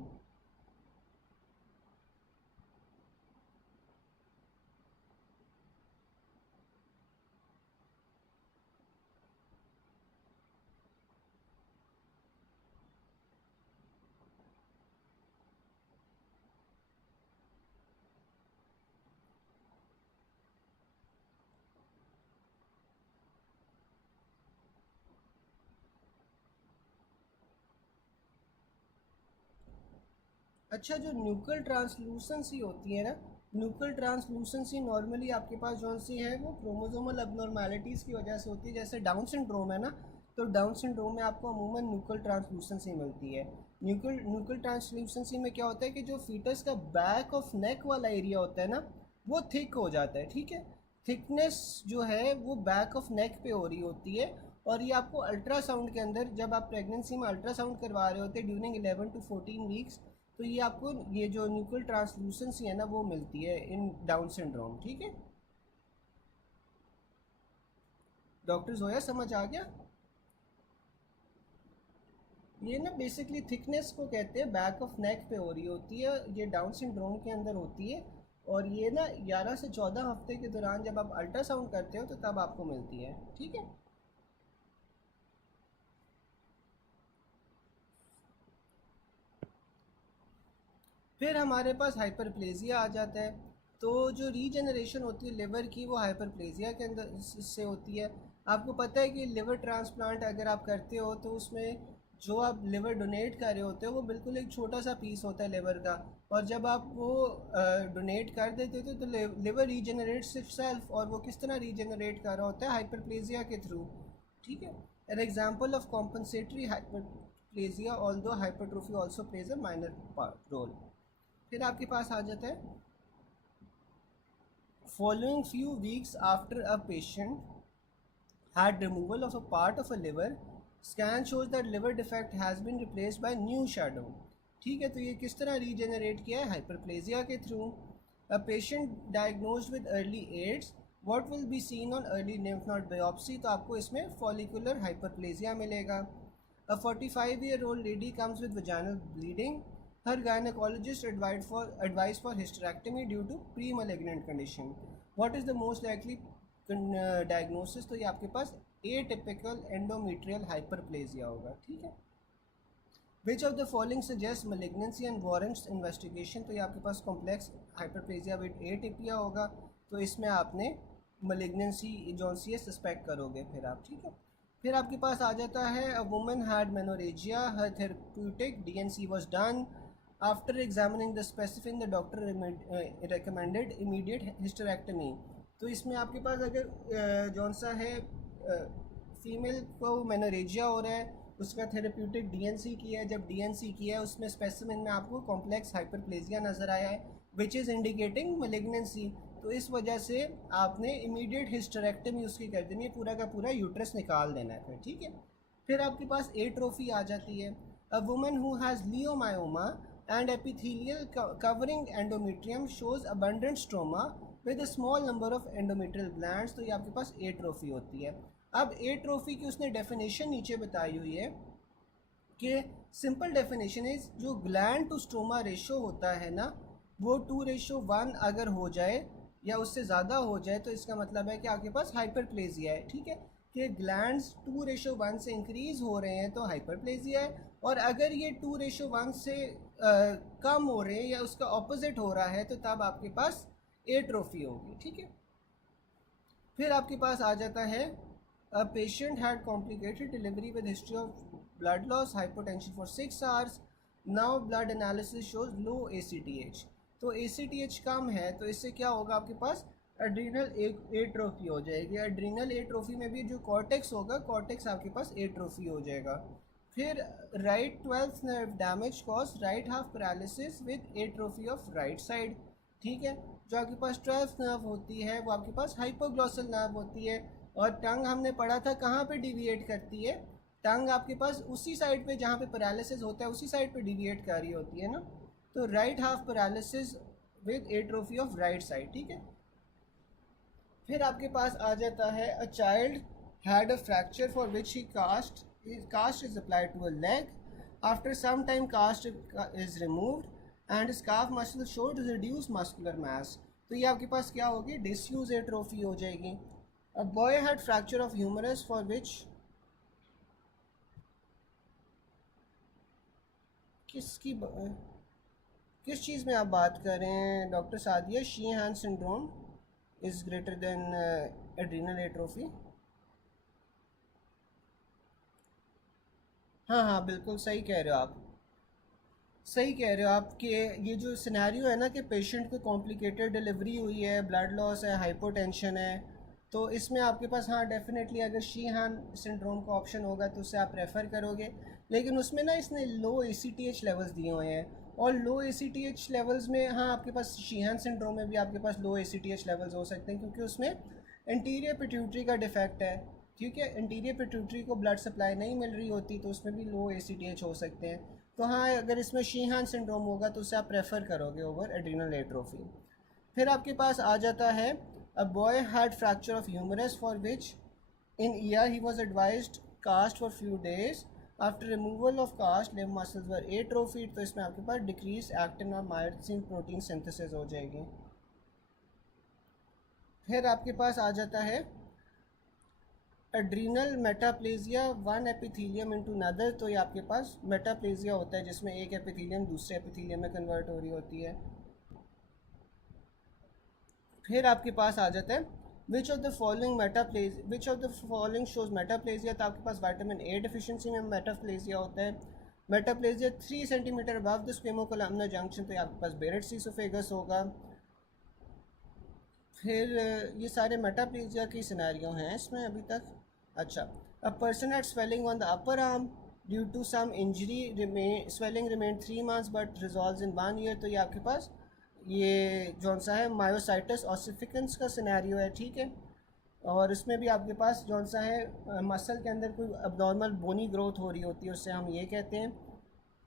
अच्छा, जो न्यूक्लियर ट्रांसलूसेंसी होती है ना, न्यूक्लियर ट्रांसलूसेंसी नॉर्मली आपके पास जौन सी है वो क्रोमोसोमल अबनॉर्मेलिटीज़ की वजह से होती है। जैसे डाउन सिंड्रोम है ना, तो डाउन सिंड्रोम में आपको अमूमन न्यूक्लियर ट्रांसलूसेंसी मिलती है। न्यूक्लियर ट्रांसलूसेंसी में क्या होता है कि जो फीटस का बैक ऑफ नेक वाला एरिया होता है ना वो थिक हो जाता है, ठीक है। थिकनेस जो है वो बैक ऑफ नेक पे हो रही होती है। और ये आपको अल्ट्रासाउंड के अंदर, जब आप प्रेगनेंसी में अल्ट्रासाउंड करवा रहे होते हैं ड्यूरिंग 11 to 14 वीक्स, तो ये आपको ये जो न्यूक्लियर ट्रांसलूसेंसी है ना वो मिलती है इन डाउन सिंड्रोम, ठीक है। डॉक्टर्स होया समझ आ गया? ये ना बेसिकली थिकनेस को कहते हैं, बैक ऑफ नेक पे हो रही होती है, ये डाउन सिंड्रोम के अंदर होती है। और ये ना 11 से 14 हफ्ते के दौरान जब आप अल्ट्रासाउंड करते हो तो तब आपको मिलती है, ठीक है। फिर हमारे पास हाइपरप्लेजिया आ जाता है। तो जो रीजनरेशन होती है लिवर की वो हाइपरप्लेजिया के अंदर से होती है। आपको पता है कि लिवर ट्रांसप्लांट अगर आप करते हो तो उसमें जो आप लिवर डोनेट कर रहे होते हो वो बिल्कुल एक छोटा सा पीस होता है लिवर का, और जब आप वो डोनेट कर देते हो तो लिवर रीजनरेट्स इटसेल्फ, और वो किस तरह रीजनरेट कर रहा होता है, हाइपरप्लेजिया के थ्रू, ठीक है। An example of compensatory hyperplasia although hypertrophy also plays a minor role. फिर आपके पास आ जाता है following few weeks after a patient had removal of a part of a liver, scan shows that liver defect has been replaced by new shadow, ठीक है। तो ये किस तरह रीजनरेट किया है, हाइपरप्लेजिया के थ्रू। A patient diagnosed with early AIDS, what will be seen on early lymph node biopsy, तो आपको इसमें फॉलिकुलर हाइपरप्लेजिया मिलेगा। A 45-year-old lady comes with vaginal bleeding, her gynecologist advised for hysterectomy due to pre-malignant condition, what is the most likely diagnosis, तो ये आपके पास atypical endometrial hyperplasia होगा, ठीक है। Which of the following suggest malignancy and warrants investigation, तो ये आपके पास complex hyperplasia with atypia होगा, तो इसमें आपने मलिग्नेंसी जौन सी है सस्पेक्ट करोगे फिर आप, ठीक है। फिर आपके पास आ जाता है a woman had menorrhagia, her therapeutic DNC was done, after examining the specimen the doctor recommended immediate hysterectomy. तो इसमें आपके पास अगर जौन सा है फीमेल को मेनोरेजिया हो रहा है, उसका थेरेप्यूटिक डीएनसी किया है, जब डीएनसी किया है उसमें स्पेसिमेन में आपको कॉम्प्लेक्स हाइपरप्लेजिया नज़र आया है विच इज़ इंडिकेटिंग मेलिग्नेंसी, तो इस वजह से आपने इमीडिएट हिस्टेरेक्टमी उसकी कर देनी है, पूरा का पूरा यूट्रस निकाल देना है फिर, ठीक है। फिर आपके पास एट्रोफी आ जाती है। A woman who has leiomyoma and epithelial covering endometrium shows abundant stroma with a small number of endometrial glands, तो ये आपके पास एट्रोफी होती है। अब एट्रोफी की उसने डेफिनेशन नीचे बताई हुई है कि सिंपल डेफिनेशन इज जो ग्लैंड टू स्ट्रोमा रेशो होता है ना वो 2:1 अगर हो जाए या उससे ज़्यादा हो जाए तो इसका मतलब है कि आपके पास हाइपरप्लेजिया है, ठीक है। कि ग्लैंड्स 2:1 से इंक्रीज़ हो रहे हैं तो हाइपरप्लेजिया है, और अगर ये 2:1 से कम हो रहे हैं या उसका ऑपोजिट हो रहा है तो तब आपके पास एट्रोफी होगी, ठीक है। फिर आपके पास आ जाता है a patient had complicated delivery with history of blood loss hypotension for 6 hours, now blood analysis shows low ACTH। तो ACTH कम है तो इससे क्या होगा, आपके पास एड्रीनल एट्रोफी हो जाएगी। एड्रीनल एट्रोफी में भी जो कॉर्टेक्स होगा, कॉर्टेक्स आपके पास एट्रोफी हो जाएगा। फिर right 12th nerve damage cause right half paralysis with atrophy of right side, ठीक है। जो आपके पास 12th नर्व होती है वो आपके पास हाइपोग्लॉसल नर्व होती है, और टंग हमने पढ़ा था कहाँ पे डिविएट करती है, टंग आपके पास उसी साइड पे जहाँ पे पैरालिसिस होता है उसी साइड पे डिविएट कर रही होती है ना। तो right half paralysis with atrophy of right side, ठीक है। फिर आपके पास आ जाता है a child had a fracture for which he cast is applied to a leg, after some time cast is removed and calf muscle showed reduce muscular mass. तो ये आपके पास क्या होगी, डिसयूज एट्रोफी हो जाएगी। A boy had fracture of humerus for which, किसकी किस चीज़ में आप बात कर रहे हैं doctor Sadia, Sheehan syndrome is greater than adrenal atrophy. हाँ हाँ बिल्कुल सही कह रहे हो आप, सही कह रहे हो आप कि ये जो सिनेरियो है ना कि पेशेंट को कॉम्प्लिकेटेड डिलीवरी हुई है, ब्लड लॉस है, हाइपोटेंशन है, तो इसमें आपके पास हाँ डेफिनेटली अगर शीहान सिंड्रोम का ऑप्शन होगा तो उससे आप रेफ़र करोगे। लेकिन उसमें ना इसने लो ACTH लेवल्स दिए हुए हैं, और लो ACTH लेवल्स में हाँ आपके पास शीहान सिंड्रोम में भी आपके पास लो ACTH लेवल्स हो सकते हैं, क्योंकि उसमें इंटीरियर पिट्यूटरी का डिफेक्ट है, ठीक है। इंटीरियर पिट्यूटरी को ब्लड सप्लाई नहीं मिल रही होती तो उसमें भी लो ACTH हो सकते हैं। तो हाँ अगर इसमें शीहान सिंड्रोम होगा तो उसे आप प्रेफर करोगे ओवर एड्रीनल एट्रोफी। फिर आपके पास आ जाता है a boy had fracture of humerus for which in year he was advised cast for few days, after removal of cast live muscles were atrophied. तो इसमें आपके पास डिक्रीज एक्टिन और मायोसिन प्रोटीन सिंथेसिस हो जाएगी। फिर आपके पास आ जाता है adrenal metaplasia one epithelium into other. तो ये आपके पास मेटाप्लेजिया होता है जिसमें एक एपिथीलियम दूसरे एपिथीलियम में कन्वर्ट हो रही होती है। फिर आपके पास आ जाता है which of the following shows metaplasia. तो आपके पास विटामिन A डिफिशिएंसी में मेटाप्लेजिया होता है। Metaplasia 3 centimetre above the squamocolumnar junction, तो ये आपके पास बेरेट्स ईसोफेगस होगा। फिर ये सारे मेटाप्लेजिया की सिनेरियो हैं इसमें अभी तक। अच्छा, a person had swelling on the upper arm due to some injury, swelling remain 3 months but resolve in 1 year। तो ये आपके पास ये जौन सा है मायोसाइटस ऑसिफिकेंस का सिनेरियो है, ठीक है। और इसमें भी आपके पास जौन सा है मसल के अंदर कोई अबनॉर्मल बोनी ग्रोथ हो रही होती है, उससे हम ये कहते हैं,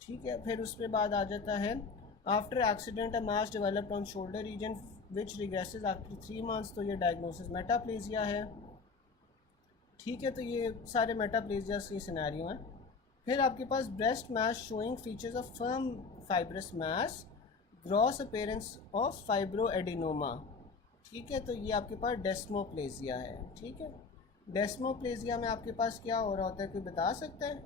ठीक है। फिर उसके बाद आ जाता है after accident a mass developed on shoulder region which regresses after 3 months। तो ये डायग्नोसिस मेटाप्लेजिया है, ठीक है। तो ये सारे मेटाप्लेजिया के सिनेरियो हैं। फिर आपके पास breast mass showing features of firm fibrous mass, gross appearance of fibroadenoma, ठीक है। तो ये आपके पास डेस्मोप्लेजिया है, ठीक है। डेस्मोप्लेजिया में आपके पास क्या हो रहा होता है, कोई बता सकता है?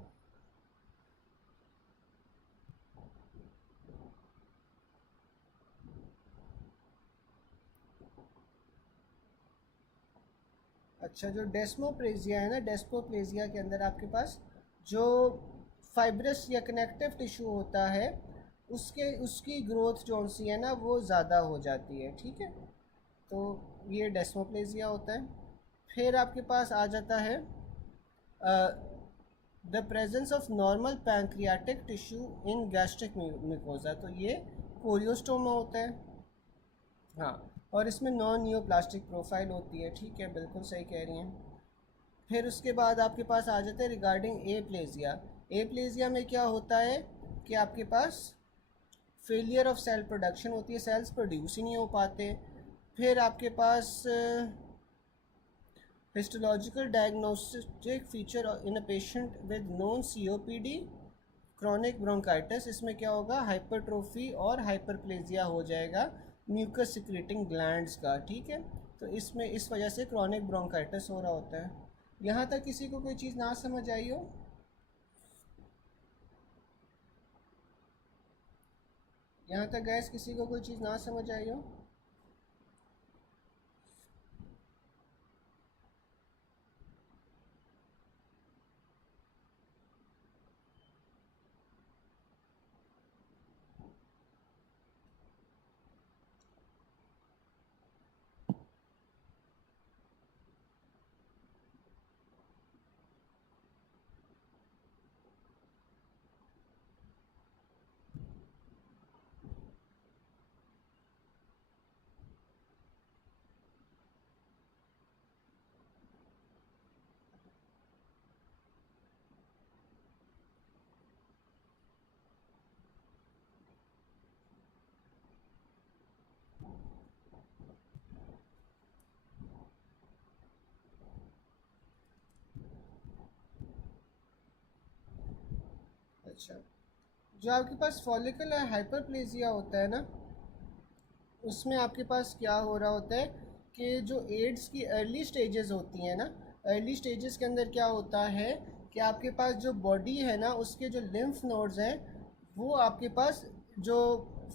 अच्छा, जो डेस्मोप्लेजिया है ना, डेस्मोप्लेजिया के अंदर आपके पास जो फाइब्रस या कनेक्टिव टिश्यू होता है उसकी ग्रोथ जो सी है ना वो ज़्यादा हो जाती है, ठीक है। तो ये डेस्मोप्लेजिया होता है। फिर आपके पास आ जाता है the presence of normal pancreatic tissue in gastric mucosa. तो ये कोरियोस्टोमा होता है, हाँ। और इसमें नॉन न्यूप्लास्टिक प्रोफाइल होती है, ठीक है, बिल्कुल सही कह रही हैं। फिर उसके बाद आपके पास आ जाता है रिगार्डिंग एप्लेजिया। एप्लेजिया में क्या होता है कि आपके पास फेलियर ऑफ सेल प्रोडक्शन होती है, सेल्स प्रोड्यूस ही नहीं हो पाते। फिर आपके पास histological diagnostic feature in a patient with known COPD chronic bronchitis. इसमें क्या होगा, हाइपरट्रोफी और हाइपरप्लेजिया हो जाएगा। म्यूकस सिक्रेटिंग ग्लैंड्स का, ठीक है। तो इसमें इस वजह से क्रॉनिक ब्रोंकाइटिस हो रहा होता है। यहाँ तक किसी को कोई चीज़ ना समझ आई हो? यहाँ तक गैस किसी को कोई चीज़ ना समझ आई हो? अच्छा, जो आपके पास फॉलिकुलर हाइपरप्लेजिया होता है ना, उसमें आपके पास क्या हो रहा होता है कि जो एड्स की अर्ली स्टेजेस होती हैं ना, अर्ली स्टेजेस के अंदर क्या होता है कि आपके पास जो बॉडी है ना, उसके जो लिम्फ नोड्स हैं, वो आपके पास जो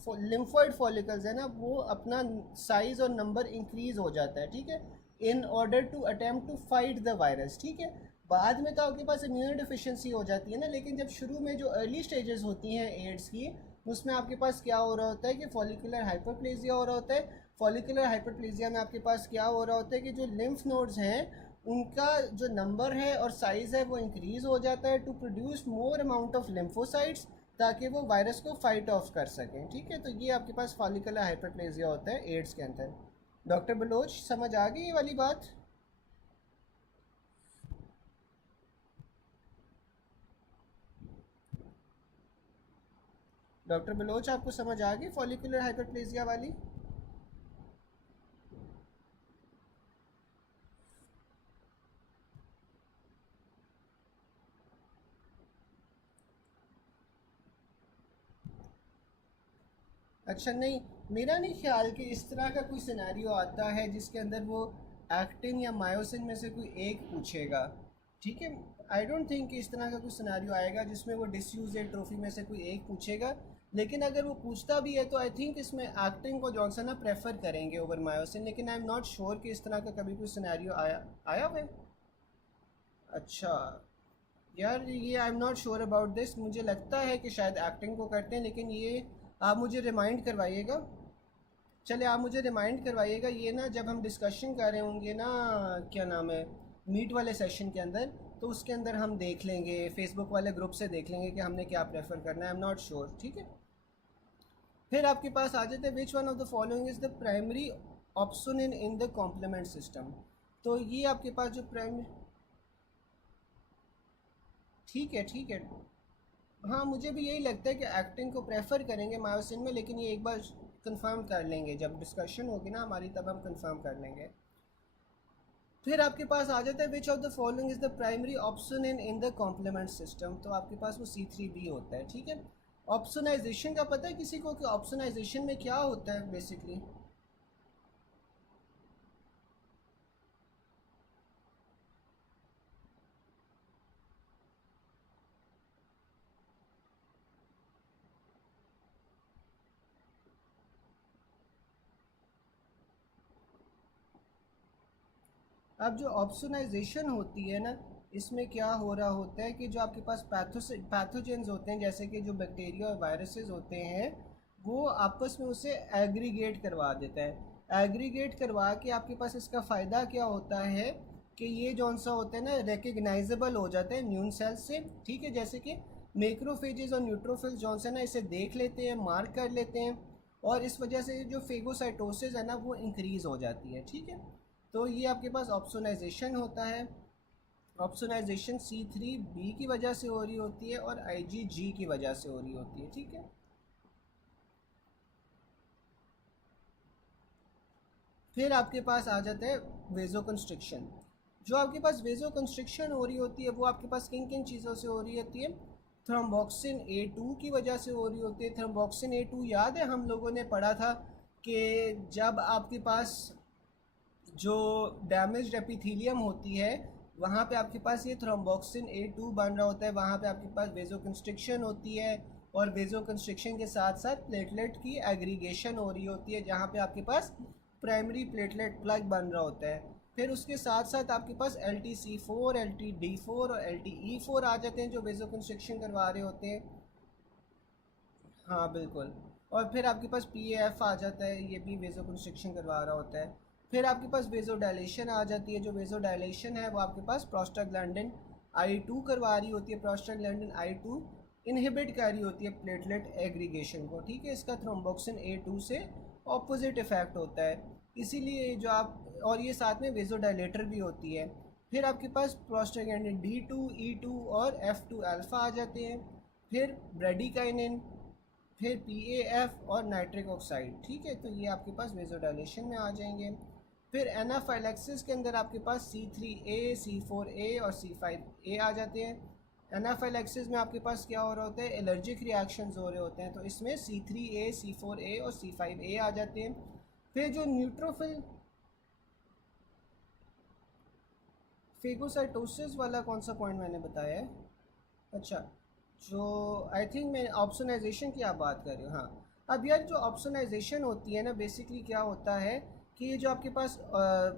लिम्फोइड फॉलिकल्स है ना, वो अपना साइज और नंबर इंक्रीज हो जाता है, ठीक है, in order to attempt to fight the virus, ठीक है। बाद में तो आपके पास इम्यून डिफिशिएंसी हो जाती है ना, लेकिन जब शुरू में जो अर्ली स्टेजेस होती हैं एड्स की, उसमें आपके पास क्या हो रहा होता है कि फॉलिकुलर हाइपरप्लेजिया हो रहा होता है। फॉलिकुलर हाइपरप्लेजिया में आपके पास क्या हो रहा होता है कि जो लिम्फ नोड्स हैं, उनका जो नंबर है और साइज़ है वो इंक्रीज़ हो जाता है to produce more amount of lymphocytes, ताकि वो वायरस को फाइट ऑफ कर सकें, ठीक है। तो ये आपके पास फॉलिकुलर हाइपरप्लेजिया होता है एड्स के अंदर। डॉक्टर बलोच, समझ आ गई ये वाली बात? डॉक्टर बलोच, आपको समझ आ गई फॉलिकुलर हाइपरप्लेजिया वाली? अच्छा, नहीं, मेरा नहीं ख्याल कि इस तरह का कोई सिनेरियो आता है जिसके अंदर वो एक्टिन या मायोसिन में से कोई एक पूछेगा, ठीक है। आई डोंट थिंक कि इस तरह का कोई सिनेरियो आएगा जिसमें वो डिसयूजेड ट्रॉफी में से कोई एक पूछेगा। लेकिन अगर वो पूछता भी है तो आई थिंक इसमें एक्टिन को जॉनसन ना प्रेफर करेंगे ओवर मायोसिन, लेकिन आई एम नॉट श्योर कि इस तरह का कभी कोई सिनेरियो आया हुआ है। अच्छा यार, ये I am not sure about this, मुझे लगता है कि शायद एक्टिंग को करते हैं, लेकिन ये आप मुझे रिमाइंड करवाइएगा। चले, आप मुझे रिमाइंड करवाइएगा ये ना, जब हम डिस्कशन कर रहे होंगे ना, क्या नाम है, मीट वाले सेशन के अंदर, तो उसके अंदर हम देख लेंगे, फेसबुक वाले ग्रुप से देख लेंगे कि हमने क्या प्रेफर करना है। आई एम नॉट श्योर, ठीक है। फिर आपके पास आ जाते हैं, which one of the following is the primary option in the complement system. तो ये आपके पास जो प्राइमरी, ठीक है, ठीक है। हाँ, मुझे भी यही लगता है कि एक्टिंग को प्रेफर करेंगे मायोसिन में, लेकिन ये एक बार कंफर्म कर लेंगे, जब डिस्कशन होगी ना हमारी तब हम कंफर्म कर लेंगे। फिर आपके पास आ जाता है, which of the following is the primary option in the complement system. तो आपके पास वो C3b होता है, ठीक है। ऑप्शनाइजेशन का पता है किसी को कि ऑप्शनाइजेशन में क्या होता है बेसिकली? अब जो ऑप्शनाइजेशन होती है ना, इसमें क्या हो रहा होता है कि जो आपके पास पैथोजेंस होते हैं, जैसे कि जो बैक्टीरिया और वायरसेस होते हैं, वो आपस में उसे एग्रीगेट करवा देता है। एग्रीगेट करवा के आपके पास इसका फ़ायदा क्या होता है कि ये जौन सा होता है ना, रिकग्नाइजेबल हो जाता है इम्यून सेल्स से, ठीक है। जैसे कि मैक्रोफेजेस और न्यूट्रोफिल्स जौन से ना इसे देख लेते हैं, मार्क कर लेते हैं, और इस वजह से जो फेगोसाइटोसिस है ना, वो इंक्रीज़ हो जाती है, ठीक है। तो ये आपके पास ऑप्शनाइजेशन होता है। ऑप्शनाइजेशन C3b की वजह से हो रही होती है और IgG की वजह से हो रही होती है, ठीक है। फिर आपके पास आ जाता है वेजो कंस्ट्रिक्शन। जो आपके पास वेजो कंस्ट्रिक्शन हो रही होती है, वो आपके पास किन किन चीज़ों से हो रही होती है? थ्रोम्बोक्सिन A2 की वजह से हो रही होती है। थ्रोम्बोक्सिन A2 याद है हम लोगों ने पढ़ा था कि जब आपके पास जो डैमेज्ड एपिथेलियम होती है वहाँ पे आपके पास ये थ्रोम्बोक्सिन A2 बन रहा होता है, वहाँ पे आपके पास वेजोकंस्ट्रिक्शन होती है और वेजोकंस्ट्रिक्शन के साथ साथ प्लेटलेट की एग्रीगेशन हो रही होती है जहाँ पे आपके पास प्राइमरी प्लेटलेट प्लग बन रहा होता है। फिर उसके साथ साथ आपके पास LTC4, LTD4 और LTE4 आ जाते हैं जो वेजोकंस्ट्रिक्शन करवा रहे होते हैं। हाँ बिल्कुल। और फिर आपके पास PAF आ जाता है, ये भी वेजोकंस्ट्रिक्शन करवा रहा होता है। फिर आपके पास वेजोडाइलेशन आ जाती है, जो वेजोडाइलेशन है वो आपके पास प्रोस्टाग्लैंडिन I2 करवा रही होती है। प्रोस्टाग्लैंडिन I2 इनहिबिट कर रही होती है प्लेटलेट एग्रीगेशन को, ठीक है। इसका थ्रोम्बोक्सिन A2 से ऑपोजिट इफेक्ट होता है, इसीलिए जो आप, और ये साथ में वेजोडाइलेटर भी होती है। फिर आपके पास प्रोस्टाग्लैंडिन D2, E2 और F2 अल्फ़ा आ जाते हैं। फिर ब्रेडिकाइनिन, फिर PAF और नाइट्रिक ऑक्साइड, ठीक है। तो ये आपके पास वेजोडाइलेशन में आ जाएंगे। फिर एनाफाइलैक्सिस के अंदर आपके पास C3A, C4A और C5A आ जाते हैं। एनाफाइलैक्सिस में आपके पास क्या हो रहा होता है, एलर्जिक रिएक्शंस हो रहे होते हैं, तो इसमें C3A, C4A और C5A आ जाते हैं। फिर जो न्यूट्रोफिल फेगोसाइटोसिस वाला कौन सा पॉइंट मैंने बताया है, अच्छा, जो आई थिंक मैं ऑप्शनाइजेशन की आप बात कर रहे हो। हाँ, अब यार जो ऑप्शनाइजेशन होती है ना, बेसिकली क्या होता है कि ये जो आपके पास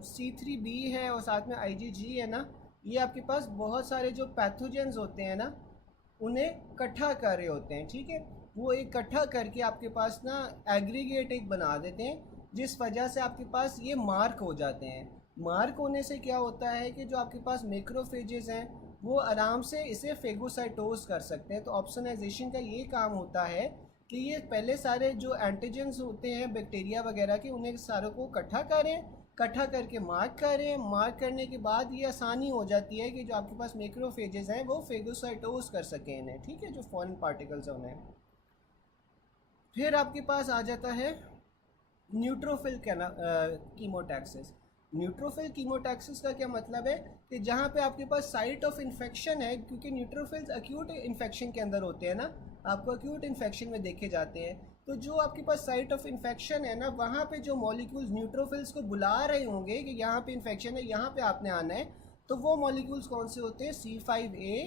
C3B है और साथ में IgG है ना, ये आपके पास बहुत सारे जो पैथोजेंस होते हैं ना उन्हें इकट्ठा कर रहे होते हैं, ठीक है। वो इकट्ठा करके आपके पास ना एग्रीगेट एक बना देते हैं, जिस वजह से आपके पास ये मार्क हो जाते हैं। मार्क होने से क्या होता है कि जो आपके पास मैक्रोफेजेस हैं वो आराम से इसे फेगोसाइटोज कर सकते हैं। तो ऑप्शनाइजेशन का ये काम होता है कि ये पहले सारे जो एंटीजेंस होते हैं बैक्टीरिया वगैरह के, उन्हें सारों को इकट्ठा करें, इकट्ठा करके मार्क करें। मार्क करने के बाद ये आसानी हो जाती है कि जो आपके पास मैक्रोफेजेस हैं वो फेगोसाइटोज कर सकें इन्हें, ठीक है, जो फॉरेन पार्टिकल्स हैं उन्हें। फिर आपके पास आ जाता है न्यूट्रोफिल कीमोटैक्सिस। न्यूट्रोफिल कीमोटैक्सिस का क्या मतलब है कि जहाँ पे आपके पास साइट ऑफ इन्फेक्शन है, क्योंकि न्यूट्रोफिल्स अक्यूट इन्फेक्शन के अंदर होते हैं ना, आपको अक्यूट इन्फेक्शन में देखे जाते हैं, तो जो आपके पास साइट ऑफ इन्फेक्शन है ना, वहाँ पे जो मॉलिक्यूल्स न्यूट्रोफिल्स को बुला रहे होंगे कि यहाँ पे इन्फेक्शन है, यहाँ पे आपने आना है, तो वो मॉलिक्यूल्स कौन से होते हैं, C5A,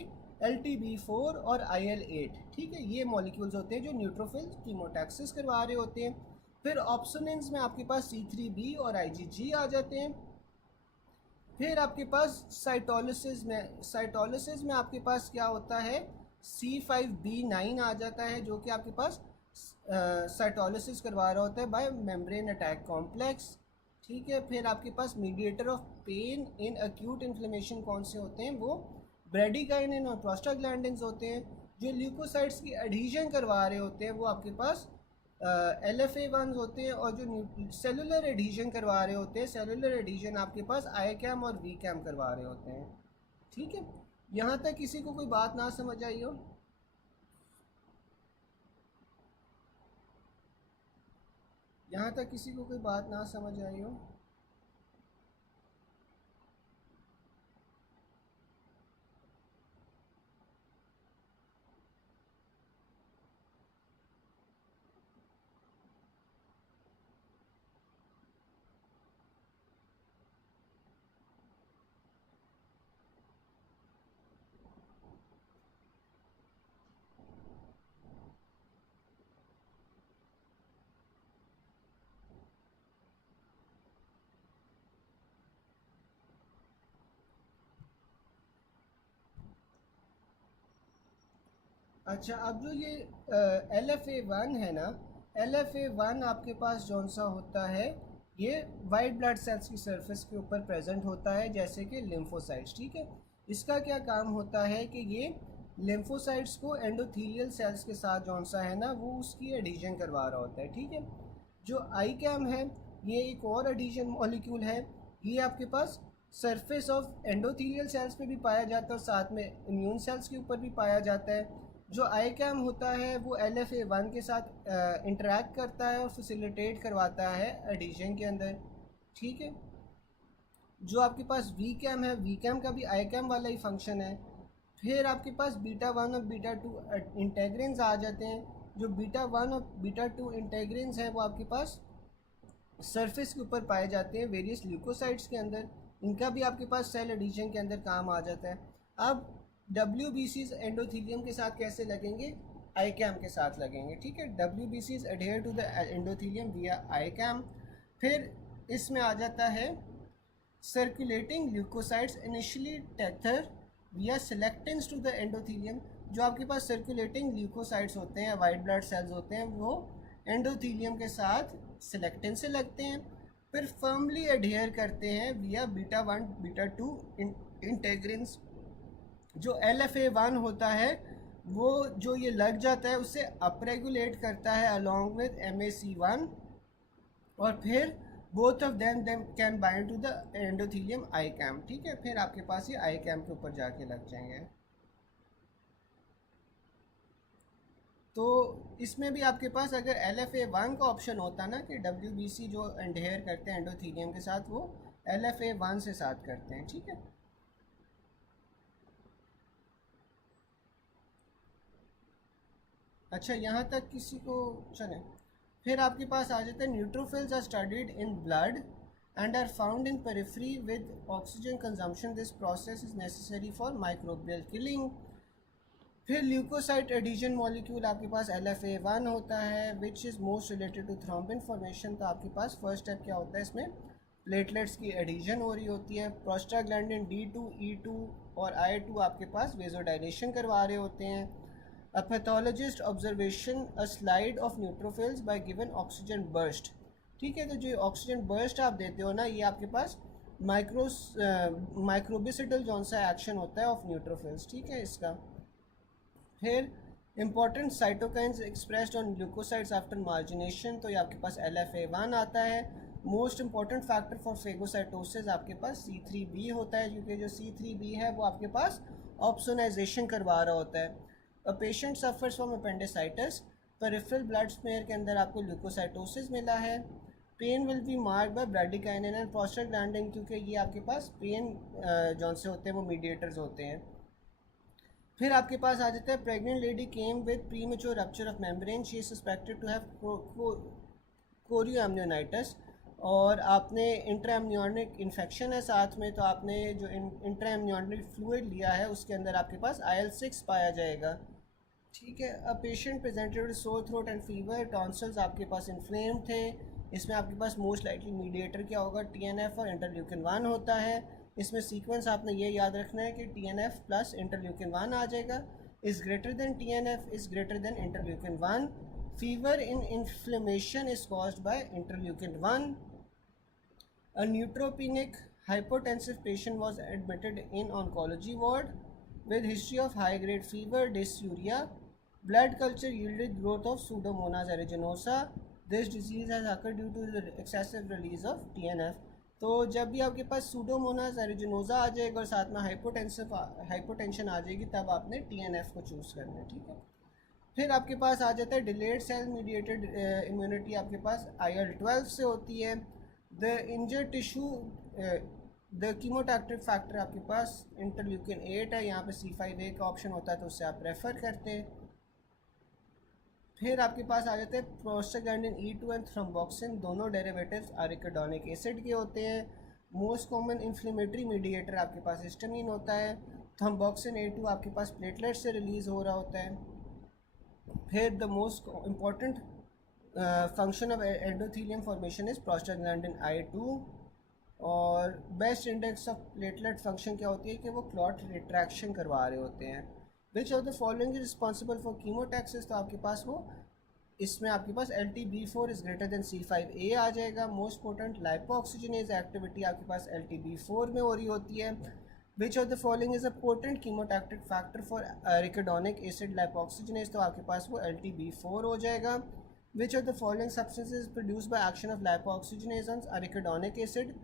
LTB4 और IL8, ठीक है। ये मॉलिक्यूल्स होते हैं जो न्यूट्रोफिल कीमोटैक्सिस करवा रहे होते हैं। फिर ऑप्शनेंस में आपके पास C3B और IgG आ जाते हैं। फिर आपके पास साइटोलिसिस में आपके पास क्या होता है, C5B9 आ जाता है, जो कि आपके पास साइटोलिसिस करवा रहा होता है बाय मेम्ब्रेन अटैक कॉम्प्लेक्स, ठीक है। फिर आपके पास mediator of pain in acute inflammation कौन से होते हैं, वो ब्रेडिकाइनिन और प्रोस्टाग्लैंडिन्स होते हैं। जो ल्यूकोसाइट्स की एडहीजन करवा रहे होते हैं वो आपके पास LFA1 होते हैं, और जो सेलुलर एडहीजन करवा रहे होते हैं, सेलुलर एडहीजन आपके पास ICAM और VCAM करवा रहे होते हैं, ठीक है। यहाँ तक किसी को कोई बात ना समझ आई हो? यहाँ तक किसी को कोई बात ना समझ आई हो? अच्छा, अब जो ये LFA1 है ना, LFA1 आपके पास जौन सा होता है, ये वाइट ब्लड सेल्स की सरफेस के ऊपर प्रेजेंट होता है, जैसे कि लिम्फोसाइट्स, ठीक है। इसका क्या काम होता है कि ये लिम्फोसाइट्स को एंडोथीलियल सेल्स के साथ जौन सा है ना, वो उसकी एडिशन करवा रहा होता है, ठीक है। जो ICAM है, ये एक और एडिशन मॉलिक्यूल है, ये आपके पास सरफेस ऑफ एंडोथीलियल सेल्स पे भी पाया जाता है और साथ में इम्यून सेल्स के ऊपर भी पाया जाता है। जो ICAM होता है वो LFA1 के साथ इंटरेक्ट करता है और फैसिलिटेट करवाता है एडिशन के अंदर, ठीक है। जो आपके पास VCAM है, VCAM का भी ICAM वाला ही फंक्शन है। फिर आपके पास β1 और β2 इंटेग्रिन्स आ जाते हैं। जो β1 और β2 इंटेग्रिन्स हैं वो आपके पास सरफेस के ऊपर पाए जाते हैं वेरियस ल्यूकोसाइट्स के अंदर, इनका भी आपके पास सेल एडिशन के अंदर काम आ जाता है। अब WBCs एंडोथीलियम के साथ कैसे लगेंगे? आईकैम के साथ लगेंगे, ठीक है। WBCs adhere to the endothelium via ICAM. फिर इसमें आ जाता है सर्कुलेटिंग ल्यूकोसाइट्स इनिशियली टेथर विया सेलेक्टेंस टू द एंडोथीलियम। जो आपके पास सर्कुलेटिंग ल्यूकोसाइट्स होते हैं, वाइट ब्लड सेल्स होते हैं, वो एंडोथीलियम के साथ सेलेक्टेंस से लगते हैं, फिर फर्मली एडहेयर करते हैं विया बीटा 1 बीटा 2 इंटेग्रिन्स। जो LFA1 होता है वो जो ये लग जाता है उससे अपरेगुलेट करता है अलॉन्ग विद MAC1, और फिर both of them can bind to the endothelium ICAM, ठीक है। फिर आपके पास ये आईकैम के ऊपर जाके लग जाएंगे। तो इसमें भी आपके पास अगर LFA1 का ऑप्शन होता ना कि WBC जो एडहेयर करते हैं एंडोथीलियम के साथ, वो LFA1 से साथ करते हैं, ठीक है। अच्छा, यहाँ तक किसी को चले। फिर आपके पास आ जाता है neutrophils are studied in blood and are found in periphery with oxygen consumption. This process is necessary for microbial killing. फिर ल्यूकोसाइट एडिशन मॉलिक्यूल आपके पास LFA1 होता है which is most related to thrombin formation. तो आपके पास first step क्या होता है, इसमें प्लेटलेट्स की एडिशन हो रही होती है। प्रोस्टाग्लैंडिन D2 E2 और I2 आपके पास वेजोडाइलेशन करवा रहे होते हैं। A pathologist observation a slide of neutrophils by given oxygen burst, ठीक है। तो जो ऑक्सीजन बर्स्ट आप देते हो ना, ये आपके पास माइक्रोबिसिडल जौन सा एक्शन होता है ऑफ न्यूट्रोफिल्स, ठीक है इसका। फिर important cytokines expressed on glucosides after margination, तो ये आपके पास LFA1 आता है। Most important factor for phagocytosis आपके पास C3b होता है, क्योंकि जो C3b है वो आपके पास ऑप्सोनाइजेशन करवा रहा होता है। A patient suffers from appendicitis, peripheral blood smear के अंदर आपको ल्यूकोसाइटोसिस मिला है। Pain will be marked by bradykinin and prostaglandin, क्योंकि ये आपके पास पेन जौन से होते हैं वो मीडिएटर्स होते हैं। फिर आपके पास आ जाता है pregnant lady came with premature rupture of membrane, she is suspected to have chorioamnionitis, और आपने इंट्राएमनियोनिक इन्फेक्शन है साथ में, तो आपने जो इंट्राएमनियोनिक फ्लूइड लिया है उसके अंदर आपके पास IL-6 पाया जाएगा, ठीक है। A patient presented with sore throat and fever, tonsils आपके पास इन्फ्लेम थे। इसमें आपके पास मोस्ट लाइकली मीडिएटर क्या होगा, TNF और इंटरल्यूकिन 1 होता है। इसमें सीक्वेंस आपने ये याद रखना है कि TNF प्लस इंटरल्यूकिन 1 आ जाएगा, is greater then TNF is greater then interleukin 1। Fever in inflammation is caused by interleukin 1। A neutropenic hypotensive patient was admitted in oncology ward with history of high-grade fever, dysuria. Blood culture yielded growth of Pseudomonas aeruginosa. This disease has occurred due to the excessive release of TNF. तो जब भी आपके पास Pseudomonas aeruginosa आ जाएगा और साथ में hypotension आ जाएगी, तब आपने TNF को चूज़ करना है, ठीक है। फिर आपके पास आ जाता है डिलेड सेल मीडिएटेड इम्यूनिटी, आपके पास IL-12 से होती है। The injured tissue, the chemotactic factor आपके पास इंटरल्यूकिन 8 है, यहाँ पे C5a का ऑप्शन होता है तो उससे आप रेफ़र करते हैं। फिर आपके पास आ जाते हैं प्रोस्टाग्लैंडिन E2 एंड थ्रोम्बोक्सिन, दोनों डेरिवेटिव्स आरिकोडोनिक एसिड के होते हैं। मोस्ट कॉमन इन्फ्लेमेटरी मीडिएटर आपके पास हिस्टामिन होता है। थ्रोम्बोक्सिन A2 आपके पास प्लेटलेट से रिलीज़ हो रहा होता है। फिर the most important function of endothelium formation is prostaglandin I2, और best index of platelet function क्या होती है कि वो क्लॉट रिट्रैक्शन करवा रहे होते हैं। Which of the following is responsible for chemotaxis, तो आपके पास वो इसमें आपके पास LTB4 is greater than C5a आ जाएगा। मोस्ट पोटेंट लाइपोऑक्सीजनेज एक्टिविटी आपके पास LTB4 में हो रही होती है। Which of the following is a potent chemotactic factor for arachidonic acid lipoxygenase, तो आपके पास वो LTB4 हो जाएगा। Which of the following substances produced by action of lipoxygenase on arachidonic acid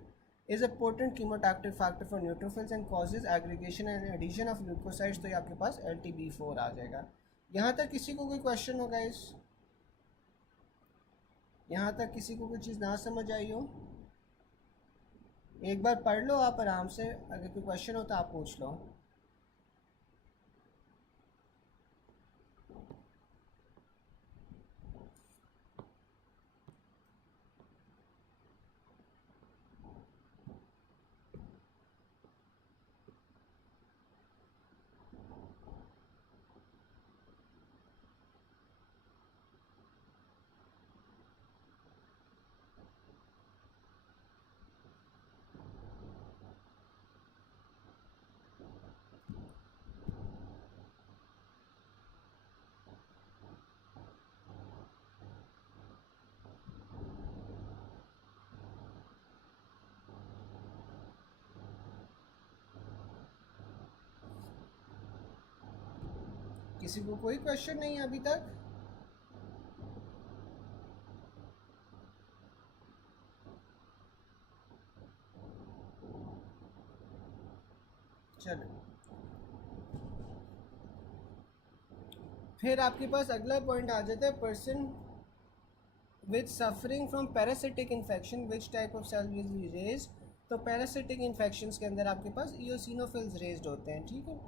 is a potent chemotactic factor for neutrophils and causes aggregation and adhesion of leukocytes, तो ये आपके पास LTB4 आ जाएगा। यहाँ तक किसी को कोई क्वेश्चन होगा यहाँ तक किसी को कोई चीज़ ना समझ आई हो, एक बार पढ़ लो आप आराम से, अगर कोई क्वेश्चन हो तो आप पूछ लो। किसी को कोई क्वेश्चन नहीं है अभी तक? चलो, फिर आपके पास अगला पॉइंट आ जाता है, person with suffering from parasitic infection which type of cell is raised. तो पैरासिटिक इन्फेक्शन के अंदर आपके पास इयोसिनोफिल्स रेज्ड होते हैं, ठीक है।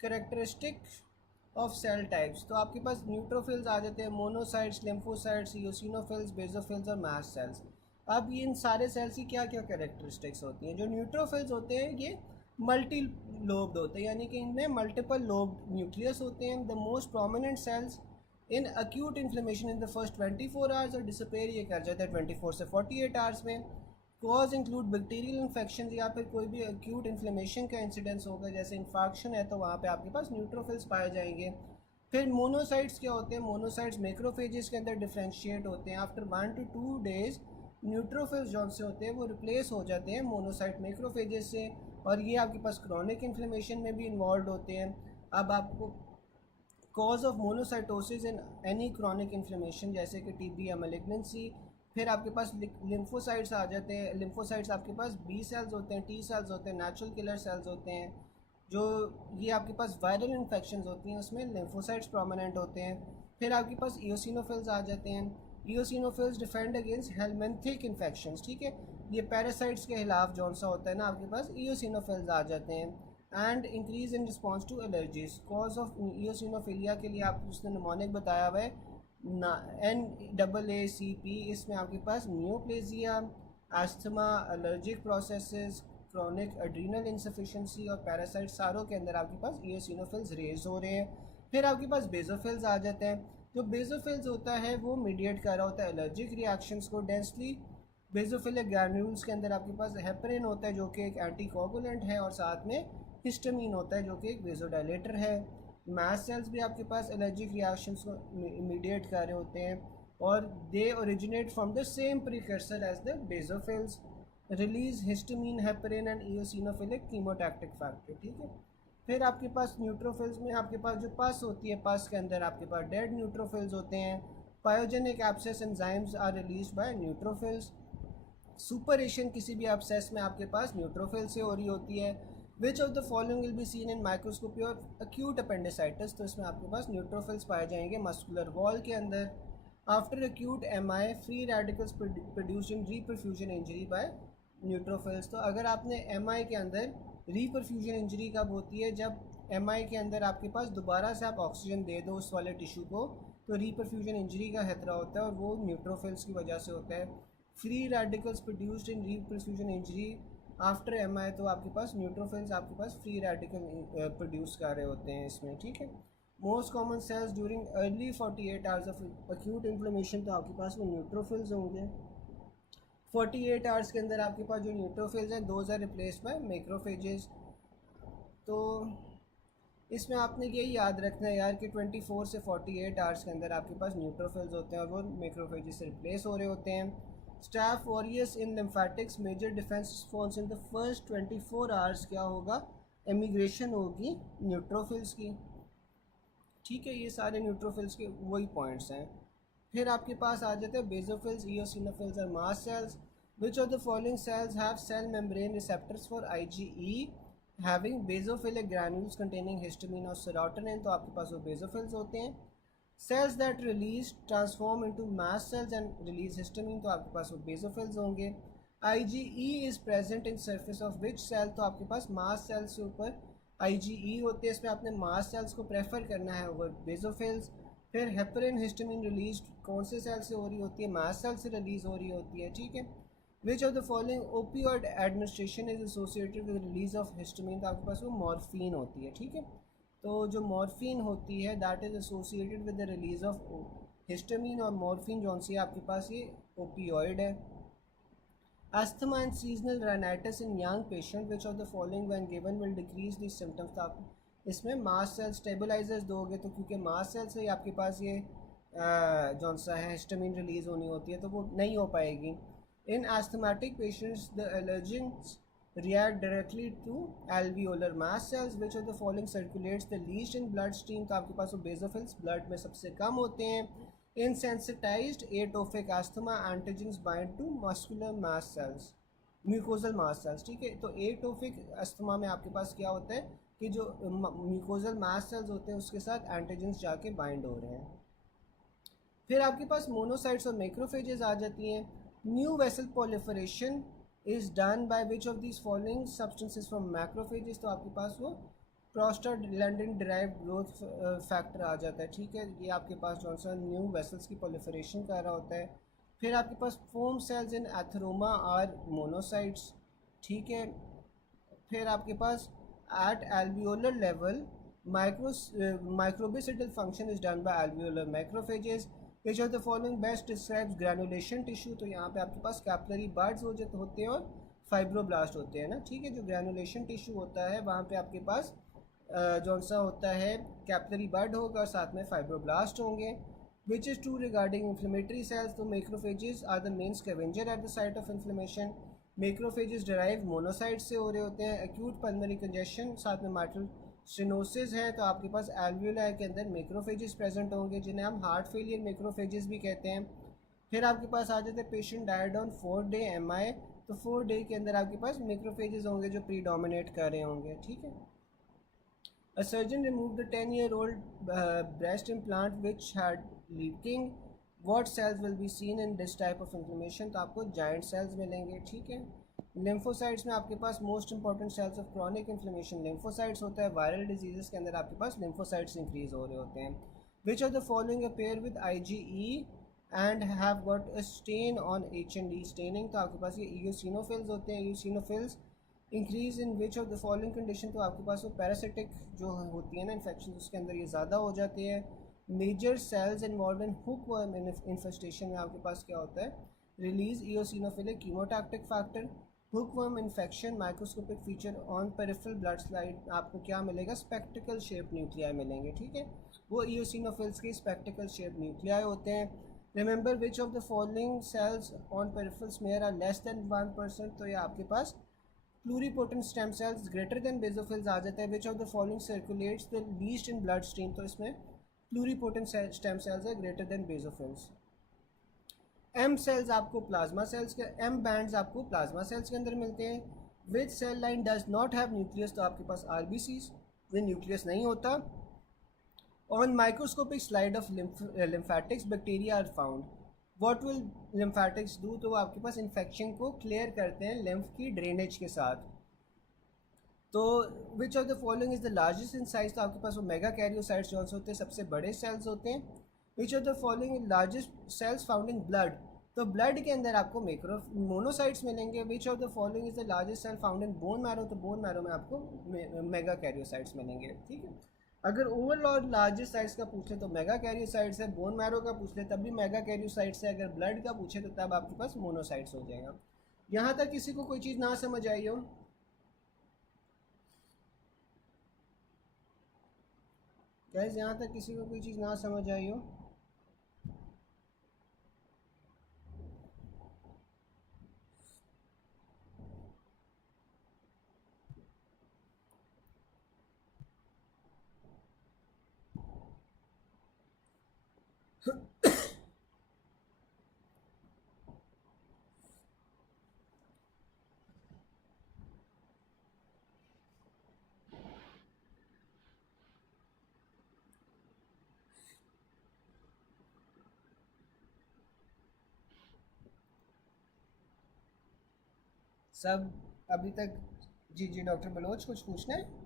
करेक्टरिस्टिक ऑफ सेल टाइप्स, तो आपके पास न्यूट्रोफिल्स आ जाते हैं, मोनोसाइट्स, लिम्फोसाइट्स, इयोसिनोफिल्स, बेसोफिल्स और मास्ट सेल्स। अब ये इन सारे सेल्स की क्या क्या कैरेक्टरिस्टिक्स होती हैं? जो न्यूट्रोफिल्स होते हैं ये मल्टी लोब्ड होते हैं, यानी कि इनमें मल्टीपल लोब्ड न्यूक्लियस होते हैं। The most prominent cells in acute inflammation in the first 24 hours और डिसअपेयर ये कर जाता है 24 से 48 आवर्स में। कॉज इंक्लूड बैक्टीरियल इन्फेक्शन, या फिर कोई भी अक्यूट इन्फ्लेमेशन का इंसिडेंस होगा, जैसे इन्फेक्शन है तो वहाँ पे आपके पास न्यूट्रोफिल्स पाए जाएंगे। फिर मोनोसाइट्स क्या होते हैं? मोनोसाइट्स मैक्रोफेजेस के अंदर डिफ्रेंशिएट होते हैं। आफ्टर 1 to 2 डेज न्यूट्रोफिल्स जो से होते हैं वो रिप्लेस हो जाते हैं मोनोसाइट मैक्रोफेजेस से, और ये आपके पास क्रॉनिक इन्फ्लेमेशन में भी इन्वॉल्व होते हैं। अब आपको cause of monocytosis in any chronic inflammation जैसे कि टीबी या मैलिग्नेंसी। फिर आपके पास लिम्फोसाइट्स आ जाते हैं। लिम्फोसाइट्स आपके पास बी सेल्स होते हैं, टी सेल्स होते हैं, नेचुरल किलर सेल्स होते हैं। जो ये आपके पास वायरल इन्फेक्शंस होती हैं उसमें लिम्फोसाइट्स प्रोमिनेंट होते हैं। फिर आपके पास इयोसिनोफिल्स आ जाते हैं। इयोसिनोफिल्स डिफेंड अगेंस्ट हेलमिंथिक इन्फेक्शंस, ठीक है। ये पैरासाइट्स के खिलाफ जौन सा होता है ना, आपके पास इयोसिनोफिल्स आ जाते हैं। And increase in response to allergies. Cause of eosinophilia के लिए आप उसने निमोनिक बताया हुआ है NAACP। इसमें आपके पास neoplasia, asthma, allergic processes, chronic adrenal insufficiency और पैरासाइट सारों के अंदर आपके पास इयोसिनोफिल्स रेज हो रहे हैं। फिर आपके पास बेसोफिल्स आ जाते हैं। जो बेसोफिल्स होता है वो मीडिएट कर रहा होता है एलर्जिक रिएक्शंस को। डेंसली बेसोफिलिक ग्रैन्यूल्स के अंदर आपके पास हेपरिन होता है जो कि एक एंटीकोगुलेंट है, और साथ में हिस्टामीन होता है जो कि एक वेजोडाइलेटर है। मास्ट सेल्स भी आपके पास एलर्जिक रिएक्शंस को मीडिएट कर रहे होते हैं, और they originate from the same precursor as the basophils. Release histamine, heparin and eosinophilic chemotactic factor, ठीक है। फिर आपके पास न्यूट्रोफिल्स में आपके पास जो पस होती है, पस के अंदर आपके पास डेड न्यूट्रोफिल्स होते हैं। Pyogenic abscess enzymes are release by neutrophils. Suppuration किसी भी एब्सेस में आपके पास न्यूट्रोफिल से हो रही होती है। Which of the following will be seen in microscopy और अक्यूट अपेंडिसाइटिस, तो इसमें आपके पास न्यूट्रोफिल्स पाए जाएंगे मस्कुलर वॉल के अंदर। After acute MI, free radicals produced in reperfusion injury bye neutrophils. तो अगर आपने MI के अंदर रीपरफ्यूजन इंजरी कब होती है? जब MI के अंदर आपके पास दोबारा से आप ऑक्सीजन दे दो उस वाले टिश्यू को, तो रीपरफ्यूजन इंजरी का खतरा होता है, और वो न्यूट्रोफिल्स की वजह से होता है। Free radicals produced in reperfusion injury after MI, तो आपके पास न्यूट्रोफिल्स आपके पास फ्री रेडिकल प्रोड्यूस कर रहे होते हैं इसमें, ठीक है। Most common cells during early 48 hours of acute inflammation, तो आपके पास वो न्यूट्रोफिल्स होंगे। 48 आवर्स के अंदर आपके पास जो न्यूट्रोफिल्स हैं those are replaced by macrophages. तो इसमें आपने ये याद रखना है यार कि 24 से 48 आवर्स के अंदर आपके पास न्यूट्रोफिल्स होते हैं और वो मैक्रोफेजेस से रिप्लेस हो रहे होते हैं। Staph aureus in lymphatics, major defense response in the first 24 hours क्या होगा? एमिग्रेशन होगी न्यूट्रोफिल्स की, ठीक है। ये सारे न्यूट्रोफिल्स के वही पॉइंट्स हैं। फिर आपके पास आ जाते हैं बेसोफिल्स, इयोसिनोफिल्स और mast cells. Which of the following cells have cell membrane receptors for IgE having basophilic granules containing histamine और सेरोटोनिन, तो आपके पास वो बेसोफिल्स होते हैं। Cells that release transform into mast cells and release histamine, तो आपके पास वो बेसोफिल्स होंगे। IgE is present in surface of which cell, तो आपके पास मास्ट सेल्स के ऊपर IgE होते हैं, इसमें आपने मास्ट सेल्स को प्रेफर करना है ओवर बेसोफिल्स। फिर हेपरिन हिस्टामिन रिलीज कौन से सेल से हो रही होती है? मास्ट सेल से रिलीज हो रही होती है, ठीक है। Which of the following opioid administration is associated with release of histamine, तो आपके पास वो मॉर्फिन होती है, ठीक है। तो जो मॉर्फिन होती है that is associated with the release of histamine, और मॉर्फिन जौन सी आपके पास ये ओपियोइड है। Asthma and seasonal rhinitis in young patient, which of the following when given will decrease this symptoms, तो आप इसमें मास्ट सेल स्टेबलाइजर्स दोगे, तो क्योंकि मास्ट सेल से आपके पास ये जौन सा है हिस्टामिन रिलीज होनी होती है तो वो नहीं हो पाएगी। In asthmatic patients the allergens react directly to alveolar mast cells, which of the following circulates the least in blood stream। तो आपके पास वो बेसोफिल्स ब्लड में सबसे कम होते हैं। insensitized atophic asthma antigens bind to muscular mast cells, mucosal mast cells, ठीक है। तो एटोफिक अस्थमा में आपके पास क्या होता है कि जो म्यूकोजल मास्ट सेल्स होते हैं उसके साथ एंटीजेंस जाके बाइंड हो रहे हैं। फिर आपके पास मोनोसाइट्स और मैक्रोफेजेस आ जाती हैं। New vessel proliferation is done by which of this following substances from macrophages. तो आपके पास वो प्रोस्टाग्लैंडिन ड्राइव ग्रोथ फैक्टर आ जाता है, ठीक है। ये आपके पास जो सा न्यू वेसल्स की प्रोलिफरेशन कर रहा होता है। फिर आपके पास foam cells in atheroma are monocytes, ठीक है। फिर आपके पास at alveolar level microbicidal function is done by alveolar macrophages. Which of the following best describes granulation tissue. तो यहाँ पे आपके पास कैपिलरी बड्स होते हैं और फाइब्रोब्लास्ट होते हैं ना, ठीक है। जो ग्रैनुलेशन टिश्यू होता है वहाँ पे आपके पास जौन सा होता है कैपिलरी बड होगा और साथ में फाइब्रोब्लास्ट होंगे। Which is true regarding inflammatory cells. तो macrophages are the main scavenger at the site of inflammation. Macrophages derive monocytes से हो रहे होते हैं। एक्यूट पल्मोनरी कंजेशन साथ में माइट्रल स्टेनोसिस है तो आपके पास एल्वियोलाई के अंदर मैक्रोफेजेस प्रेजेंट होंगे, जिन्हें हम हार्ट फेलियर मैक्रोफेजेस भी कहते हैं। फिर आपके पास आ जाते हैं patient died on 4 day MI। तो 4 डे के अंदर आपके पास मैक्रोफेजेस होंगे जो प्रीडोमिनेट कर रहे होंगे, ठीक है। A surgeon removed the 10-year-old breast implant which had leaking. What cells will be seen in this type of inflammation? तो आपको giant cells मिलेंगे, ठीक है। लिम्फोसाइट्स में आपके पास most important cells of chronic inflammation lymphocytes होता है। वायरल डिजीजेस के अंदर आपके पास लिम्फोसाइट्स इंक्रीज हो रहे होते हैं। Which of the following appear with IgE and have got a stain on H&E staining. तो आपके पास ये ईओसिनोफिल्स होते हैं। Eosinophils increase in which of the following condition. तो आपके पास वो पैरासिटिक जो होती है ना इन्फेक्शन उसके अंदर ये ज़्यादा हो जाती है। Major cells involve in hookworm infestation में आपके पास क्या होता है release eosinophilic chemotactic factor. Hookworm infection microscopic feature on peripheral blood slide आपको क्या मिलेगा स्पेक्टिकल शेप न्यूक्लियाई मिलेंगे, ठीक है। वो ईओसिनोफिल्स के स्पेक्टिकल शेप न्यूक्लियाई होते हैं। Remember which of the following cells on peripheral smear are less than 1%। तो ये आपके पास pluripotent stem cells greater than basophils आ जाता है। Which of the following circulates the least in blood stream. तो इसमें प्लूरीपोटेंट स्टेम सेल्स है greater than basophils. M cells आपको प्लाज्मा सेल्स के M बैंड्स आपको प्लाज्मा सेल्स के अंदर मिलते हैं। Which cell line does not have nucleus. तो आपके पास RBCs में न्यूक्लियस नहीं होता। On microscopic slide of lymphatics bacteria are found. What will lymphatics do. तो वो आपके पास इन्फेक्शन को क्लियर करते हैं लिम्फ की ड्रेनेज के साथ। तो विच of the following is the largest in size. तो आपके पास वो मेगा कैरियोसाइट्स जो होते हैं सबसे बड़े सेल्स होते हैं। Which of the following largest cells found in blood. तो ब्लड के अंदर आपको मोनोसाइट्स मिलेंगे। Which of the following is the largest cell found in bone marrow. तो बोन मैरो में आपको मेगा कैरियोसाइट्स मिलेंगे, ठीक है। अगर ओवरऑल लार्जेस्ट साइज का पूछे तो मेगा कैरियोसाइट्स है। बोन मैरो का पूछ ले तब भी मेगा कैरियोसाइट्स है। अगर ब्लड का पूछे तो तब आपके पास मोनोसाइट्स हो जाएगा। यहाँ तक किसी को कोई चीज़ ना समझ आई हो? गाइस यहाँ तक किसी को कोई चीज़ ना समझ आई हो? सब अभी तक? जी जी डॉक्टर बलोच कुछ पूछना है?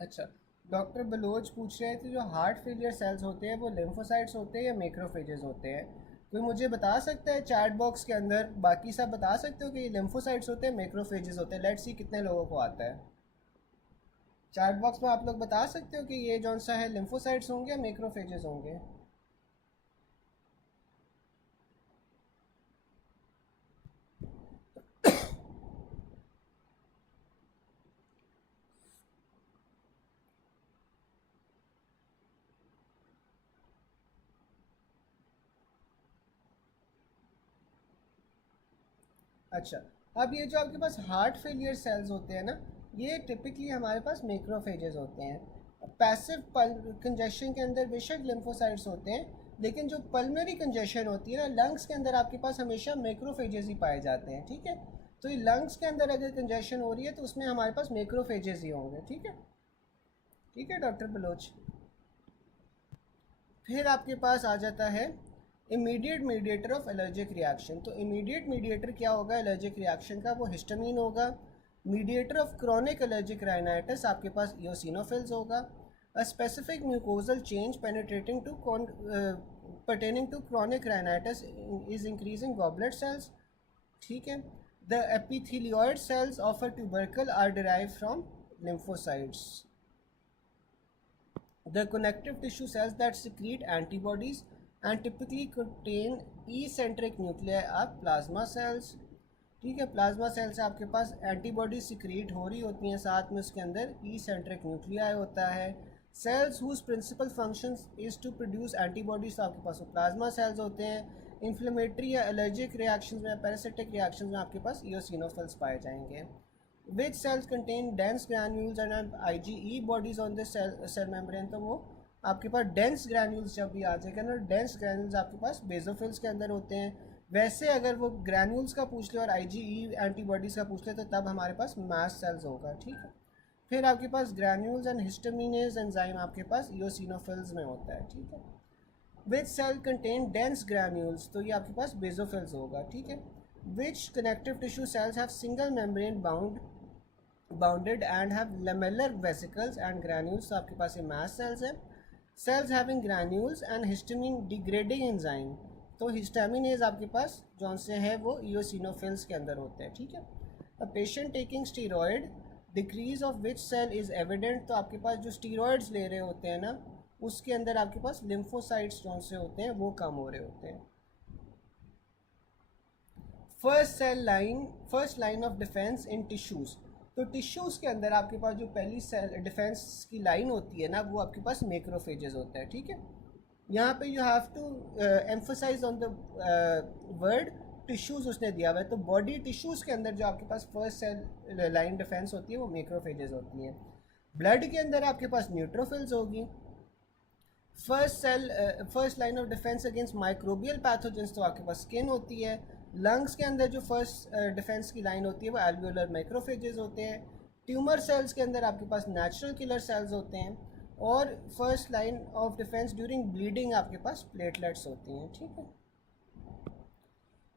अच्छा, डॉक्टर बलोच पूछ रहे थे जो हार्ट फेलियर सेल्स होते हैं वो लिम्फोसाइट्स होते हैं या मैक्रोफेजेस होते हैं। कोई मुझे बता सकता है चैट बॉक्स के अंदर, बाकी सब बता सकते हो कि ये लिम्फोसाइट्स होते हैं मैक्रोफेजेस होते हैं। लेट्स सी कितने लोगों को आता है। चार्ट बॉक्स में आप लोग बता सकते हो कि ये जौन सा है लिम्फोसाइट्स होंगे या मैक्रोफेजेस होंगे? अच्छा, अब ये जो आपके पास हार्ट फेलियर सेल्स होते हैं ना, ये टिपिकली हमारे पास मैक्रोफेजेस होते हैं। पैसिव कंजेशन के अंदर बेशक लिम्फोसाइट्स होते हैं, लेकिन जो पल्मोनरी कंजेशन होती है ना लंग्स के अंदर, आपके पास हमेशा मैक्रोफेजेस ही पाए जाते हैं। ठीक है, तो ये लंग्स के अंदर अगर कंजेशन हो रही है तो उसमें हमारे पास मैक्रोफेजेस ही होंगे। ठीक है, ठीक है डॉक्टर बलोच। फिर आपके पास आ जाता है immediate mediator of allergic reaction. तो इमीडिएट मीडिएटर क्या होगा एलर्जिक रिएक्शन का? वो हिस्टामिन होगा। Mediator of chronic allergic rhinitis आपके पास इयोसिनोफिल्स होगा। A specific mucosal change penetrating to pertaining to chronic rhinitis is increasing goblet cells. ठीक है, the epithelioid cells of a tubercle are derived from lymphocytes. The connective tissue cells that secrete antibodies and typically contain eccentric nuclei are plasma cells. ठीक है, plasma cell से आपके पास antibody secrete हो रही होती हैं, साथ में उसके अंदर ईसेंट्रिक न्यूक्लियाई होता है। Cells whose principal function is to produce antibodies, तो आपके पास वो प्लाज्मा सेल्स होते हैं। इन्फ्लेमेटरी या एलर्जिक रिएक्शंस में, पैरासिटिक रिएक्शंस में आपके पास इयोसिनोफिल्स पाए जाएंगे। Which cells contain dense granules and IgE bodies on the cell membrane, तो वो आपके पास डेंस ग्रैन्यूल्स जब भी आ जाएगा ना, डेंस ग्रैन्यूल्स आपके पास बेसोफिल्स के अंदर होते हैं। वैसे अगर वो ग्रैन्यूल्स का पूछ ले और IgE एंटीबॉडीज़ का पूछ ले तो तब हमारे पास मास्ट सेल्स होगा। ठीक है, फिर आपके पास ग्रैन्यूल्स एंड हिस्टामिनेज एंजाइम आपके पास इयोसिनोफिल्स में होता है। ठीक है, which cell contain dense granules, तो ये आपके पास बेसोफिल्स होगा। ठीक है, which connective tissue cells have single membrane bounded and have lamellar vesicles and granules, तो आपके पास ये मास्ट सेल्स हैं। Cells having granules and histamine degrading enzyme, तो हिस्टामिनेज आपके पास जौन से है वो इयोसिनोफिल्स के अंदर होते हैं। ठीक है, a patient taking steroid decrease of which cell is evident, तो आपके पास जो स्टीरॉयड्स ले रहे होते हैं ना उसके अंदर आपके पास लिम्फोसाइट्स जौन से होते हैं वो कम हो रहे होते हैं। First line of defence in tissues, तो टिश्यूज़ के अंदर आपके पास जो पहली सेल डिफेंस की लाइन होती है ना वो आपके पास मैक्रोफेजेस होता है। ठीक है, यहाँ पे you have to emphasize on the word tissues उसने दिया हुआ है, तो बॉडी टिश्यूज़ के अंदर जो आपके पास फर्स्ट सेल लाइन डिफेंस होती है वो मैक्रोफेजेस होती हैं। ब्लड के अंदर आपके पास न्यूट्रोफिल्स होगी। First line of defence against microbial pathogens, तो आपके पास स्किन होती है। लंग्स के अंदर जो फर्स्ट डिफेंस की लाइन होती है वो एल्वियोलर माइक्रोफेजेस होते हैं। ट्यूमर सेल्स के अंदर आपके पास नेचुरल किलर सेल्स होते हैं। और first line of defence during bleeding आपके पास प्लेटलेट्स होती हैं। ठीक है,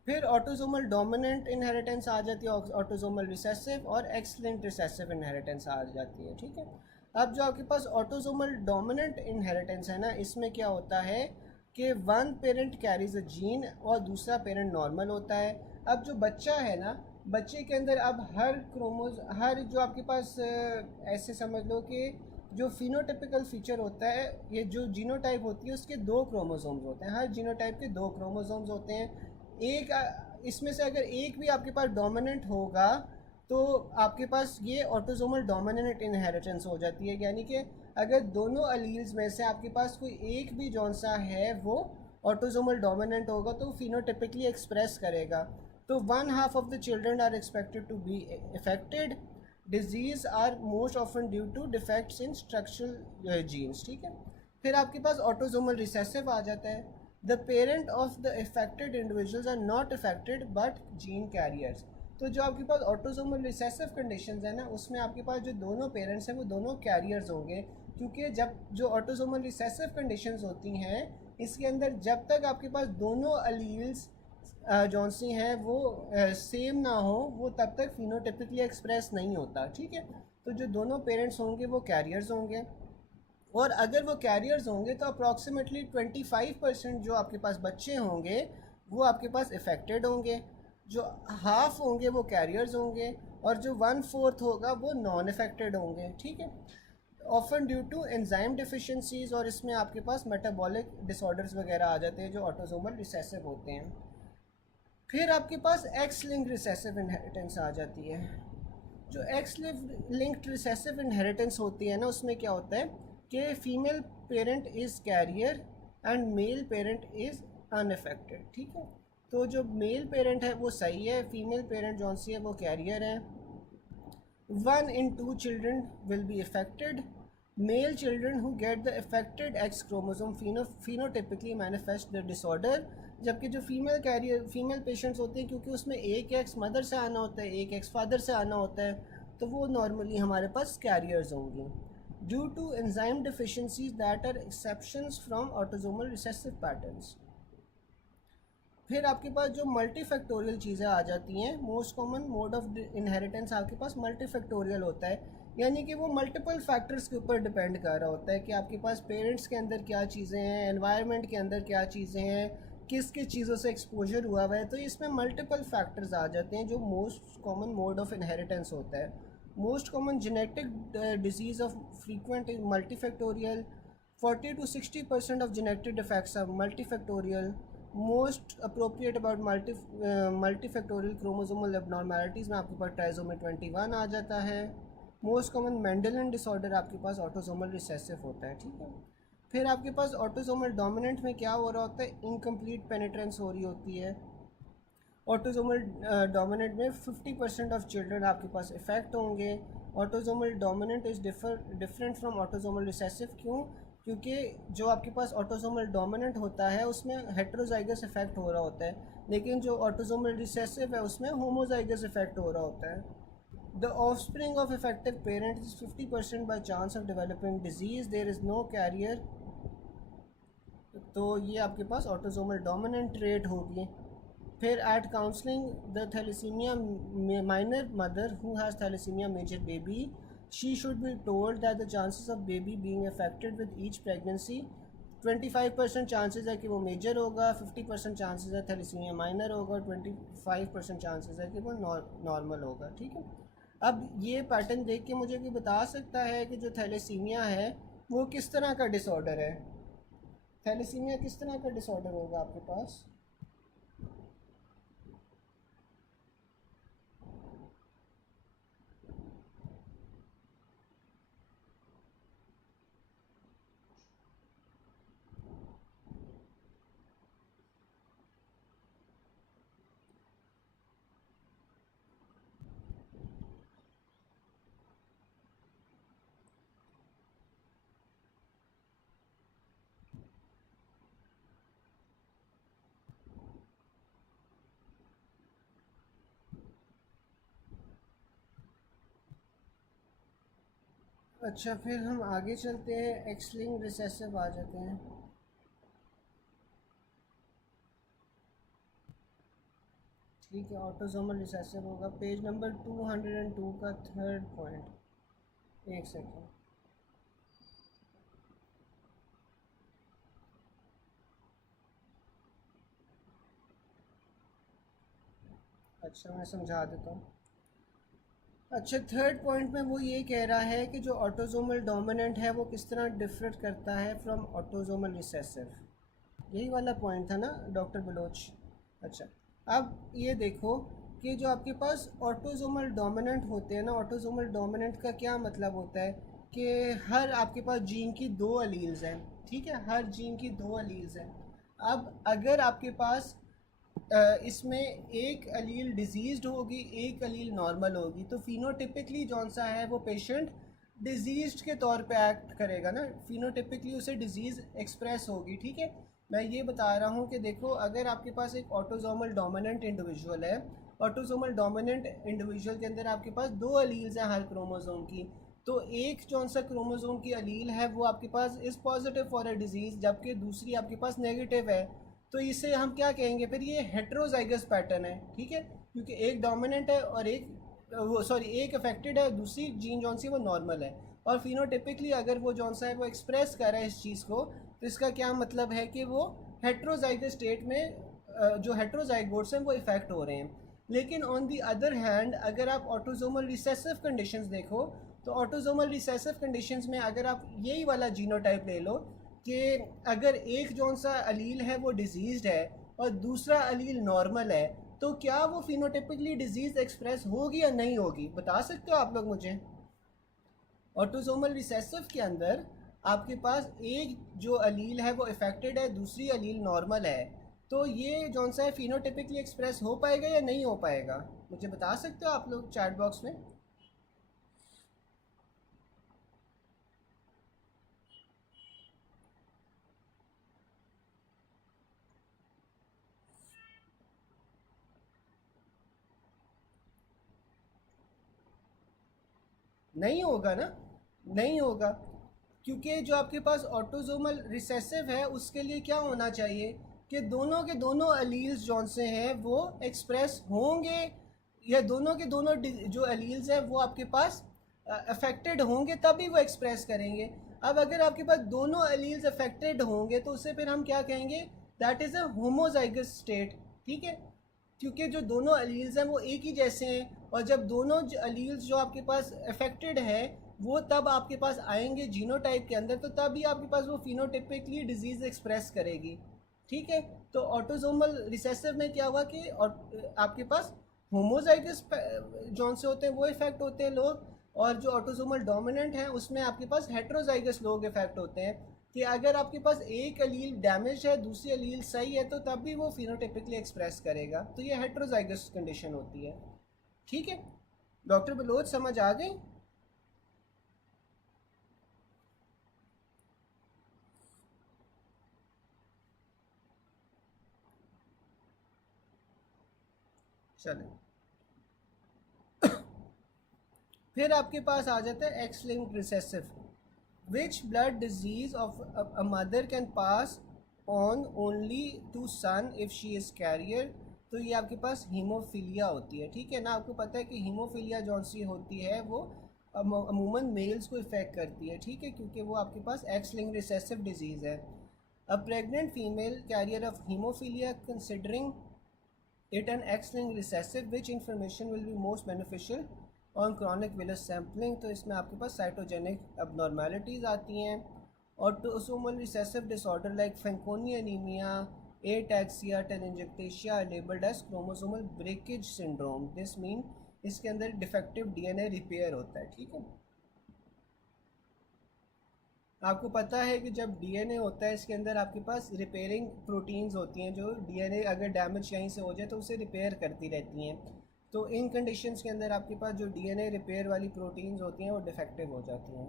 फिर ऑटोसोमल डोमिनेंट इनहेरिटेंस आ जाती है, ऑटोसोमल रिसेसिव और एक्सलेंट रिसेसिव इनहेरिटेंस आ जाती है। ठीक है, अब जो आपके पास ऑटोसोमल डोमिनेंट इनहेरिटेंस है ना, इसमें क्या होता है कि one parent carries a gene और दूसरा पेरेंट नॉर्मल होता है। अब जो बच्चा है ना, बच्चे के अंदर अब हर जो आपके पास ऐसे समझ लो कि जो फिनोटिपिकल फीचर होता है, ये जो जीनोटाइप होती है उसके 2 क्रोमोसोम्स होते हैं। हर जीनोटाइप के 2 क्रोमोसोम्स होते हैं। इसमें से अगर एक भी आपके पास डोमिनेंट होगा तो आपके पास ये ऑटोसोमल डोमिनेंट इनहेरिटेंस हो जाती है, यानी कि अगर दोनों अलील्स में से आपके पास कोई एक भी जौन सा है वो ऑटोसोमल डोमिनेंट होगा तो फिनोटिपिकली एक्सप्रेस करेगा। तो 1/2 of the children are expected to be affected. Disease are most often due to defects in structural genes. ठीक है, फिर आपके पास ऑटोसोमल रिसेसिव आ जाता है। The parent of the affected individuals are not affected but gene carriers, तो जो आपके पास ऑटोसोमल रिसेसिव कंडीशंस है ना उसमें आपके पास जो दोनों पेरेंट्स हैं वो दोनों कैरियर्स होंगे, क्योंकि जब जो ऑटोसोमल रिसेसिव कंडीशंस होती हैं इसके अंदर जब तक आपके पास दोनों अलील्स जौन सी हैं वो सेम ना हो वो तब तक फिनोटिपिकली एक्सप्रेस नहीं होता। ठीक है, तो जो दोनों पेरेंट्स होंगे वो कैरियर्स होंगे, और अगर वो कैरियर्स होंगे तो अप्रॉक्सीमेटली 25% जो आपके पास बच्चे होंगे वो आपके पास इफ़ेक्टेड होंगे, जो हाफ होंगे वो कैरियर्स होंगे और जो 1/4 होगा वो नॉन इफ़ेक्टेड होंगे। ठीक है, often due to enzyme deficiencies, और इसमें आपके पास मेटाबॉलिक डिसऑर्डर्स वगैरह आ जाते हैं जो ऑटोसोमल रिसेसिव होते हैं। फिर आपके पास एक्स लिंक रिसेसिव इनहेरिटेंस आ जाती है। जो एक्स लिंक्ड रिसेसिव इनहेरिटेंस होती है ना, उसमें क्या होता है कि female parent is carrier and male parent is unaffected. ठीक है, तो जो मेल पेरेंट है वो सही है, फीमेल पेरेंट जौन सी है वो कैरियर है। 1 in 2 children will be affected. Male children who get the affected X chromosome phenotypically manifest the disorder. जबकि जो फीमेल पेशेंट्स होते हैं, क्योंकि उसमें एक एक्स मदर से आना होता है, एक एक्स फादर से आना होता है, तो वो नॉर्मली हमारे पास कैरियर्स होंगी। Due to enzyme deficiencies that are exceptions from autosomal recessive patterns. फिर आपके पास जो मल्टीफैक्टोरियल चीज़ें आ जाती हैं। Most common mode of inheritance आपके पास मल्टीफैक्टोरियल होता है, यानी कि वो मल्टीपल फैक्टर्स के ऊपर डिपेंड कर रहा होता है कि आपके पास पेरेंट्स के अंदर क्या चीज़ें हैं, एनवायरनमेंट के अंदर क्या चीज़ें हैं, किस किस चीज़ों से एक्सपोजर हुआ हुआ है, तो इसमें मल्टीपल फैक्टर्स आ जाते हैं जो most common mode of inheritance होता है। Most common genetic disease of frequent is multifactorial. 40 to 60% of genetic defects are multifactorial. Most appropriate about multifactorial chromosomal abnormalities में आपके पास ट्राइसोमी 21 आ जाता है। मोस्ट कॉमन मेंडेलियन डिसऑर्डर आपके पास ऑटोसोमल रिसेसिव होता है। ठीक है, फिर आपके पास ऑटोसोमल डोमिनेंट में क्या हो रहा होता है, इनकम्प्लीट पेनिट्रेंस हो रही होती है। ऑटोसोमल डोमिनेंट में 50% ऑफ चिल्ड्रन आपके पास इफ़ेक्ट होंगे। Autosomal dominant is different from autosomal recessive. क्यों? क्योंकि जो आपके पास ऑटोसोमल डोमिनेंट होता है उसमें हेट्रोजाइगस इफेक्ट हो रहा होता है, लेकिन जो ऑटोसोमल रिसेसिव है उसमें होमोजाइगस इफेक्ट हो रहा होता है। The offspring of effective parent is 50% by chance of developing disease, there is no carrier. तो ये आपके पास ऑटोसोमल डोमिनेंट ट्रेट होगी। फिर at counselling the thalassaemia minor mother who has thalassaemia major baby, she should be told that the chances of baby being affected with each pregnancy 25% chances है कि वो major होगा, 50% चांसेस है thalassaemia minor होगा, 25% chances है कि वो normal होगा। ठीक है, अब ये पैटर्न देख के मुझे भी बता सकता है कि जो थैलेसीमिया है वो किस तरह का डिसऑर्डर है। थैलेसीमिया किस तरह का डिसऑर्डर होगा आपके पास? अच्छा, फिर हम आगे चलते हैं, एक्स लिंक्ड रिसेसिव आ जाते हैं। ठीक है, ऑटोसोमल रिसेसिव होगा पेज नंबर 202 का थर्ड पॉइंट। एक सेकेंड, अच्छा मैं समझा देता हूँ। अच्छा, थर्ड पॉइंट में वो ये कह रहा है कि जो ऑटोसोमल डोमिनेंट है वो किस तरह डिफर करता है फ्रॉम ऑटोसोमल रिसेसिव। यही वाला पॉइंट था ना डॉक्टर बलोच? अच्छा, अब ये देखो कि जो आपके पास ऑटोसोमल डोमिनेंट होते हैं ना, ऑटोसोमल डोमिनेंट का क्या मतलब होता है कि हर आपके पास जीन की 2 अलील्स हैं। ठीक है, हर जीन की 2 अलील्स हैं। अब अगर आपके पास इसमें एक अलील डिजीज़्ड होगी, एक अलील नॉर्मल होगी, तो फिनोटिपिकली जौन सा है वो पेशेंट डिजीज़्ड के तौर पे एक्ट करेगा ना, फिनोटिपिकली उसे डिजीज़ एक्सप्रेस होगी। ठीक है, मैं ये बता रहा हूँ कि देखो, अगर आपके पास एक ऑटोसोमल डोमिनेंट इंडिविजुअल है, ऑटोसोमल डोमिनेंट इंडिविजुअल के अंदर आपके पास 2 अलील्स हैं हर क्रोमोसोम की, तो एक जौन सा क्रोमोसोम की अलील है वो आपके पास is positive for a disease, जबकि दूसरी आपके पास नेगेटिव है, तो इसे हम क्या कहेंगे फिर? ये हेट्रोजाइगस पैटर्न है। ठीक है, क्योंकि एक डोमिनेंट है और एक अफेक्टेड है, दूसरी जीन जौन सी वो नॉर्मल है, और फिनोटिपिकली अगर वो जौन सा है वो एक्सप्रेस कर रहा है इस चीज़ को, तो इसका क्या मतलब है कि वो हेट्रोजाइगस स्टेट में जो हेट्रोजाइगोट्स हैं वो इफेक्ट हो रहे हैं। लेकिन ऑन दी अदर हैंड अगर आप ऑटोसोमल रिसेसिव कंडीशंस देखो, तो ऑटोसोमल रिसेसिव कंडीशंस में अगर आप यही वाला जीनोटाइप ले लो कि अगर एक जौन सा अलील है वो डिजीज़्ड है और दूसरा अलील नॉर्मल है, तो क्या वो फिनोटिपिकली डिजीज़ एक्सप्रेस होगी या नहीं होगी, बता सकते हो आप लोग मुझे? ऑटोसोमल रिसेसिव के अंदर आपके पास एक जो अलील है वो इफेक्टेड है, दूसरी अलील नॉर्मल है, तो ये जौन सा है फिनोटिपिकली एक्सप्रेस हो पाएगा या नहीं हो पाएगा, मुझे बता सकते हो आप लोग चैट बॉक्स में? नहीं होगा ना, नहीं होगा, क्योंकि जो आपके पास ऑटोसोमल रिसेसिव है उसके लिए क्या होना चाहिए कि दोनों के दोनों अलील्स जौन से हैं वो एक्सप्रेस होंगे, या दोनों के दोनों जो अलील्स हैं वो आपके पास अफेक्टेड होंगे तभी वो एक्सप्रेस करेंगे। अब अगर आपके पास दोनों अलील्स अफेक्टेड होंगे तो उससे फिर हम क्या कहेंगे, that is a homozygous state, ठीक है, क्योंकि जो दोनों अलील्स हैं वो एक ही जैसे हैं, और जब दोनों अलील्स जो आपके पास अफेक्टेड है वो तब आपके पास आएंगे जीनोटाइप के अंदर, तो तभी आपके पास वो फिनोटिपिकली डिजीज़ एक्सप्रेस करेगी, ठीक है। तो ऑटोसोमल रिसेसिव में क्या हुआ कि आपके पास होमोजाइगस जौन से होते हैं वो इफेक्ट होते हैं लोग, और जो ऑटोसोमल डोमिनेंट है उसमें आपके पास हेट्रोजाइगस लोग इफेक्ट होते हैं, कि अगर आपके पास एक अलील डैमेज है दूसरी अलील सही है तो तब भी वो फिनोटिपिकली एक्सप्रेस करेगा, तो ये हेट्रोजाइगस कंडीशन होती है, ठीक है। डॉक्टर बलोच समझ आ गई? चलें, फिर आपके पास आ जाता है X linked recessive, which blood disease of a mother can pass on only to son if she is carrier. तो ये आपके पास हीमोफीलिया होती है, ठीक है ना। आपको पता है कि हीमोफीलिया जौन सी होती है वो अमूमन मेल्स को इफ़ेक्ट करती है, ठीक है, क्योंकि वो आपके पास एक्स लिंक्ड रिसेसिव डिजीज़ है। अ pregnant female carrier of haemophilia considering it an X-linked recessive, which information will be most beneficial on chronic villus sampling। तो इसमें आपके पास साइटोजेनिक abnormalities आती हैं, autosomal recessive disorder like Fanconi anemia, ataxia, telangiectasia are labeled as chromosomal breakage syndrome। this mean इसके अंदर defective DNA repair होता है, ठीक है। आपको पता है कि जब डीएनए होता है इसके अंदर आपके पास रिपेयरिंग प्रोटीन्स होती हैं, जो डीएनए अगर डैमेज कहीं से हो जाए तो उसे रिपेयर करती रहती हैं। तो इन कंडीशंस के अंदर आपके पास जो डीएनए रिपेयर वाली प्रोटीन्स होती हैं वो डिफेक्टिव हो जाती हैं।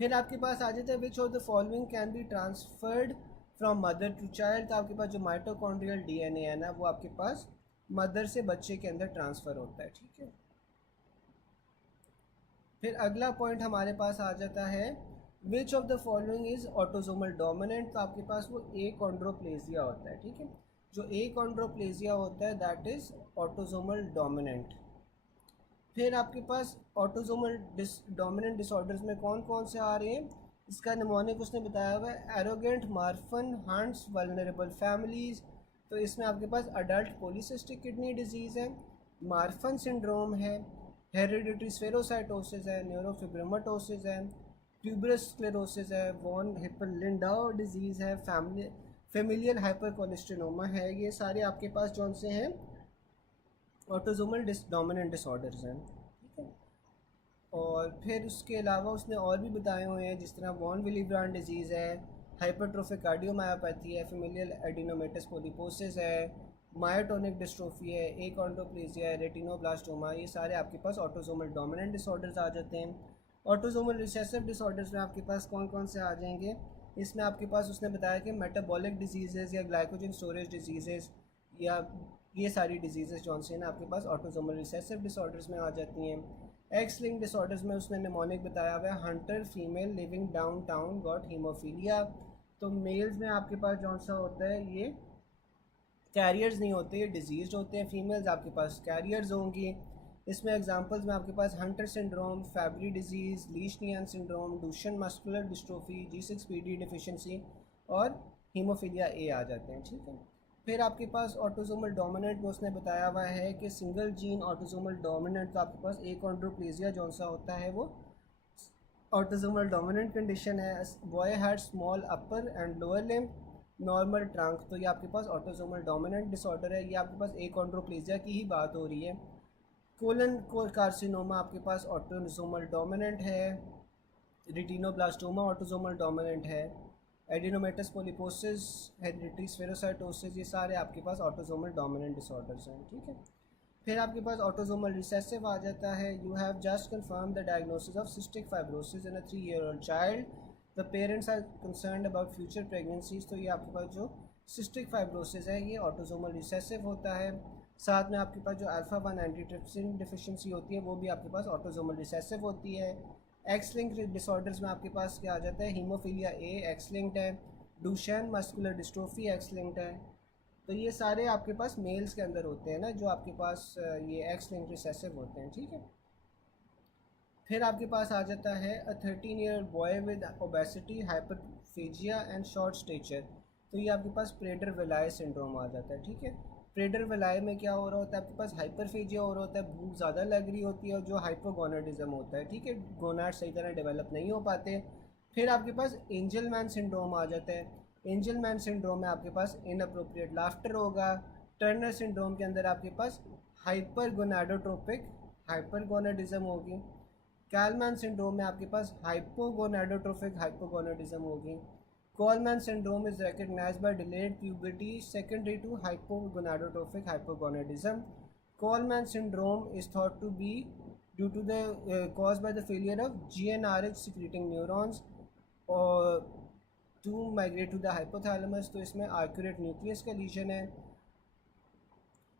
फिर आपके पास आ जाता है which of the following can be transferred from mother to child. तो आपके पास जो माइटोकॉन्ड्रियल डीएनए है ना वो आपके पास मदर से बच्चे के अंदर ट्रांसफ़र होता है, ठीक है। फिर अगला पॉइंट हमारे पास आ जाता है which of the following is autosomal dominant. तो आपके पास वो एकॉन्ड्रोप्लेजिया होता है, ठीक है। जो एकॉन्ड्रोप्लेजिया होता है दैट इज़ ऑटोसोमल डोमिनेंट। फिर आपके पास ऑटोसोमल डोमिनेंट डिसऑर्डर्स में कौन कौन से आ रहे हैं, इसका निमोनिक उसने बताया हुआ है, arrogant, Marfan, hunts, vulnerable families. तो इसमें आपके पास अडल्ट पॉलीसिस्टिक किडनी डिजीज़ है, मार्फन सिंड्रोम है, हेरिडिटरी स्फेरोसाइटोसिस है, न्यूरोफिब्रोमाटोसिस है, ट्यूबरस स्क्लेरोसिस है, वॉन हिप्पन-लिंडाउ डिजीज़ है, फेमिलियल हाइपरकोलेस्टेरोमा है। ये सारे आपके पास जौन से हैं ऑटोसोमल डोमिनेंट डिसऑर्डर्स हैं, ठीक है। और फिर उसके अलावा उसने और भी बताए हुए हैं, जिस तरह वॉन विलीब्रांड डिजीज़ है, हाइपरट्रोफिक कार्डियोमायोपैथी है, फेमिलियल एडिनोमेटस पोलिपोसिस है, मायोटोनिक डिस्ट्रोफी है, एकॉन्ड्रोप्लेजिया है, रेटिनोब्लास्टोमा, ये सारे आपके पास ऑटोसोमल डोमिनेंट डिसऑर्डर्स आ जाते हैं। ऑटोसोमल रिसेसिव डिसऑर्डर्स में आपके पास कौन कौन से आ जाएंगे, इसमें आपके पास उसने बताया कि मेटाबॉलिक डिजीज़ या ग्लाइकोजन स्टोरेज डिजीज़, या ये सारी डिजीज़ जौन से ना आपके पास ऑटोसोमल रिसेसिव डिसऑर्डर्स में आ जाती हैं। एक्स लिंक डिसऑर्डर्स में उसने निमोनिक बताया हुआ है, Hunter female living down town got haemophilia. तो मेल्स में आपके पास जौन सा होता है ये कैरियर्स नहीं होते, ये डिजीज़ होते हैं। फीमेल्स आपके पास कैरियर्स होंगी। इसमें एग्जांपल्स में आपके पास Hunter syndrome, Fabry disease, Lesch Nyhan syndrome, Duchenne muscular dystrophy, G6PD deficiency और हीमोफीलिया ए आ जाते हैं, ठीक है। फिर आपके पास ऑटोसोमल डोमिनेंट में उसने बताया हुआ है कि सिंगल जीन ऑटोसोमल डोमिनेंट, तो आपके पास एकॉन्ड्रोप्लेजिया जौन सा होता है वो ऑटोसोमल डोमिनेंट कंडीशन है। Boy had small upper and lower limb, normal trunk, तो ये आपके पास ऑटोसोमल डोमिनेंट डिसऑर्डर है। ये आपके पास एकॉन्ड्रोप्लेजिया की ही बात हो रही है। कोलन कार्सिनोमा आपके पास ऑटोसोमल डोमिनेंट है। रेटिनोब्लास्टोमा ऑटोसोमल डोमिनेंट है। एडिनोमेटस पोलिपोसिस, हेरिडिटरी स्फेरोसाइटोसिस, ये सारे आपके पास ऑटोसोमल डोमिनेंट डिसऑर्डर्स हैं, ठीक है। फिर आपके पास ऑटोसोमल रिसेसिव आ जाता है। You have just confirm the diagnosis of cystic fibrosis in a 3 year old child, the parents are concerned about future pregnancies, तो ये आपके पास जो सिस्टिक फाइब्रोसिस है ये ऑटोसोमल रिसेसिव होता है। साथ में आपके पास जो अल्फा 1 एंटीट्रिप्सिन डिफिशिएंसी होती है वो भी आपके पास ऑटोसोमल रिसेसिव होती है। एक्स लिंक्ड डिसऑर्डर्स में आपके पास क्या आ जाता है, हीमोफीलिया ए एक्स लिंक्ड है, डुशेन मस्कुलर डिस्ट्रोफी एक्स लिंक्ड है। तो ये सारे आपके पास मेल्स के अंदर होते हैं ना, जो आपके पास ये एक्स लिंक्ड रिसेसिव होते हैं, ठीक है। फिर आपके पास आ जाता है a 13 year boy with obesity, hyperphagia and short stature, तो ये आपके पास प्रेडर विलाय सिंड्रोम आ जाता है, ठीक है। प्रेडर विलाय में क्या हो रहा होता है, आपके पास हाइपरफेजिया हो रहा होता है, भूख ज़्यादा लग रही होती है, और जो हाइपोगोनाडिज्म होता है, ठीक है, गोनाड सही तरह डेवलप नहीं हो पाते। फिर आपके पास एंजल मैन सिंड्रोम आ जाता है। एंजल मैन सिंड्रोम में आपके पास इनअप्रोप्रिएट लाफ्टर होगा। टर्नर सिंड्रोम के अंदर आपके पास हाइपरगोनाडोट्रोपिक हाइपरगोनाडिज्म होगी। कैलमैन सिंड्रोम में आपके पास हाइपोगोनाडोट्रोफिक हाइपोगोनाडिज्म होगी। Kallmann syndrome is recognised by delayed puberty secondary to hypogonadotropic hypogonadism. Kallmann syndrome is thought to be due to the caused by the failure of GnRH secreting neurons और to migrate to the hypothalamus, तो इसमें आर्क्यूरेट nucleus का legion है,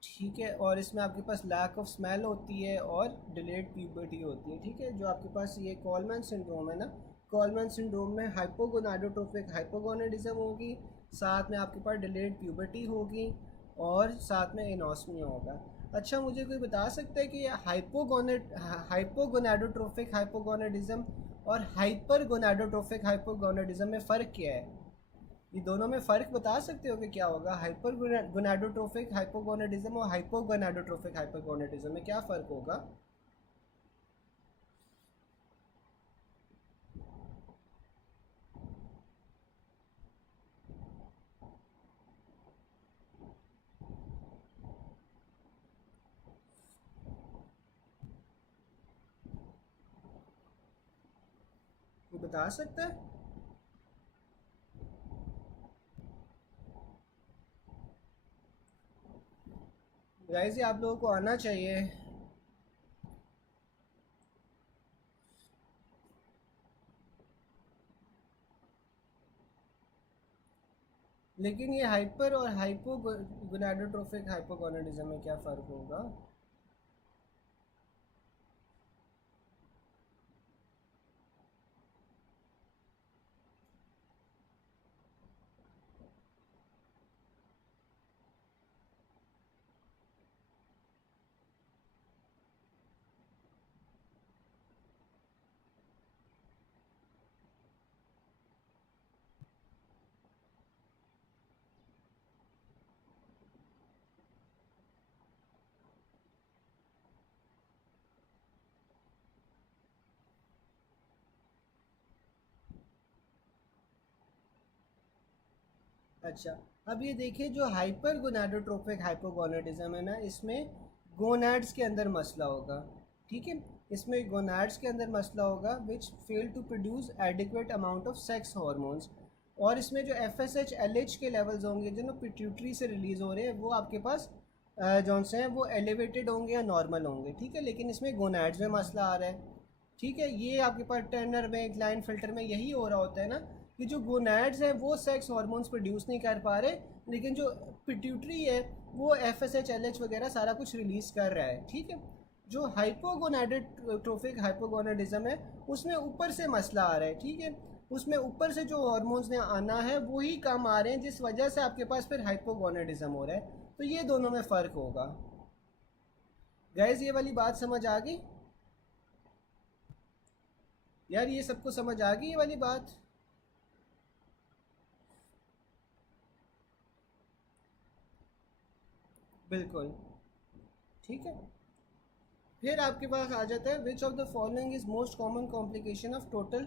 ठीक है। और इसमें आपके पास लैक ऑफ स्मेल होती है और डिलेड प्यूबर्टी होती है, ठीक है। जो आपके पास ये कॉलमैन सिंड्रोम है ना, कॉलमैन सिंड्रोम में हाइपोगोनाडोट्रोफिक हाइपोगोनाडिज्म होगी, साथ में आपके पास डिलेड प्यूबर्टी होगी और साथ में एनोस्मिया होगा। अच्छा, मुझे कोई बता सकता है कि ये हाइपोगोनाडोट्रोफिक हाइपोगोनाडिज्म और हाइपरगोनाडोट्रोफिक हाइपोगोनाडिज्म में फ़र्क क्या है? ये दोनों में फ़र्क बता सकते हो कि क्या होगा? हाइपर गोनाडोट्रोफिक हाइपोगोनाडिज्म और हाइपोगोनाडोट्रोफिक हाइपोगोनाडिज्म में क्या फ़र्क होगा? कोई बता सकता है? गाइस, ये आप लोगों को आना चाहिए। लेकिन ये हाइपर और हाइपोगोनाडोट्रोफिक हाइपोगोनाडिज्म में क्या फ़र्क होगा? अच्छा, अब ये देखिए, जो हाइपर गोनाडोट्रोपिक हाइपोगोनाडिज्म है ना, इसमें गोनाड्स के अंदर मसला होगा, ठीक है। इसमें गोनाड्स के अंदर मसला होगा which fail to produce adequate amount of sex hormones, और इसमें जो FSH LH के लेवल्स होंगे जो ना पिट्यूटरी से रिलीज़ हो रहे हैं, वो आपके पास जौन से हैं वो एलिवेटेड होंगे या नॉर्मल होंगे, ठीक है। लेकिन इसमें गोनाड्स में मसला आ रहा है, ठीक है। ये आपके पास टर्नर में क्लाइन फिल्टर में यही हो रहा होता है ना, कि जो गोनैड्स हैं वो सेक्स हार्मोन्स प्रोड्यूस नहीं कर पा रहे, लेकिन जो पिट्यूटरी है वो FSH LH वगैरह सारा कुछ रिलीज़ कर रहा है, ठीक है। जो हाइपोगोनाडोट्रोफिक हाइपोगोनाडिज्म है उसमें ऊपर से मसला आ रहा है, ठीक है। उसमें ऊपर से जो हार्मोन्स ने आना है वही कम आ रहे हैं, जिस वजह से आपके पास फिर हाइपोगोनाडिज्म हो रहा है। तो ये दोनों में फ़र्क होगा। गैस, ये वाली बात समझ आ गई यार? ये सबको समझ आ गई ये वाली बात? बिल्कुल, ठीक है। फिर आपके पास आ जाता है which of the following is most common complication of total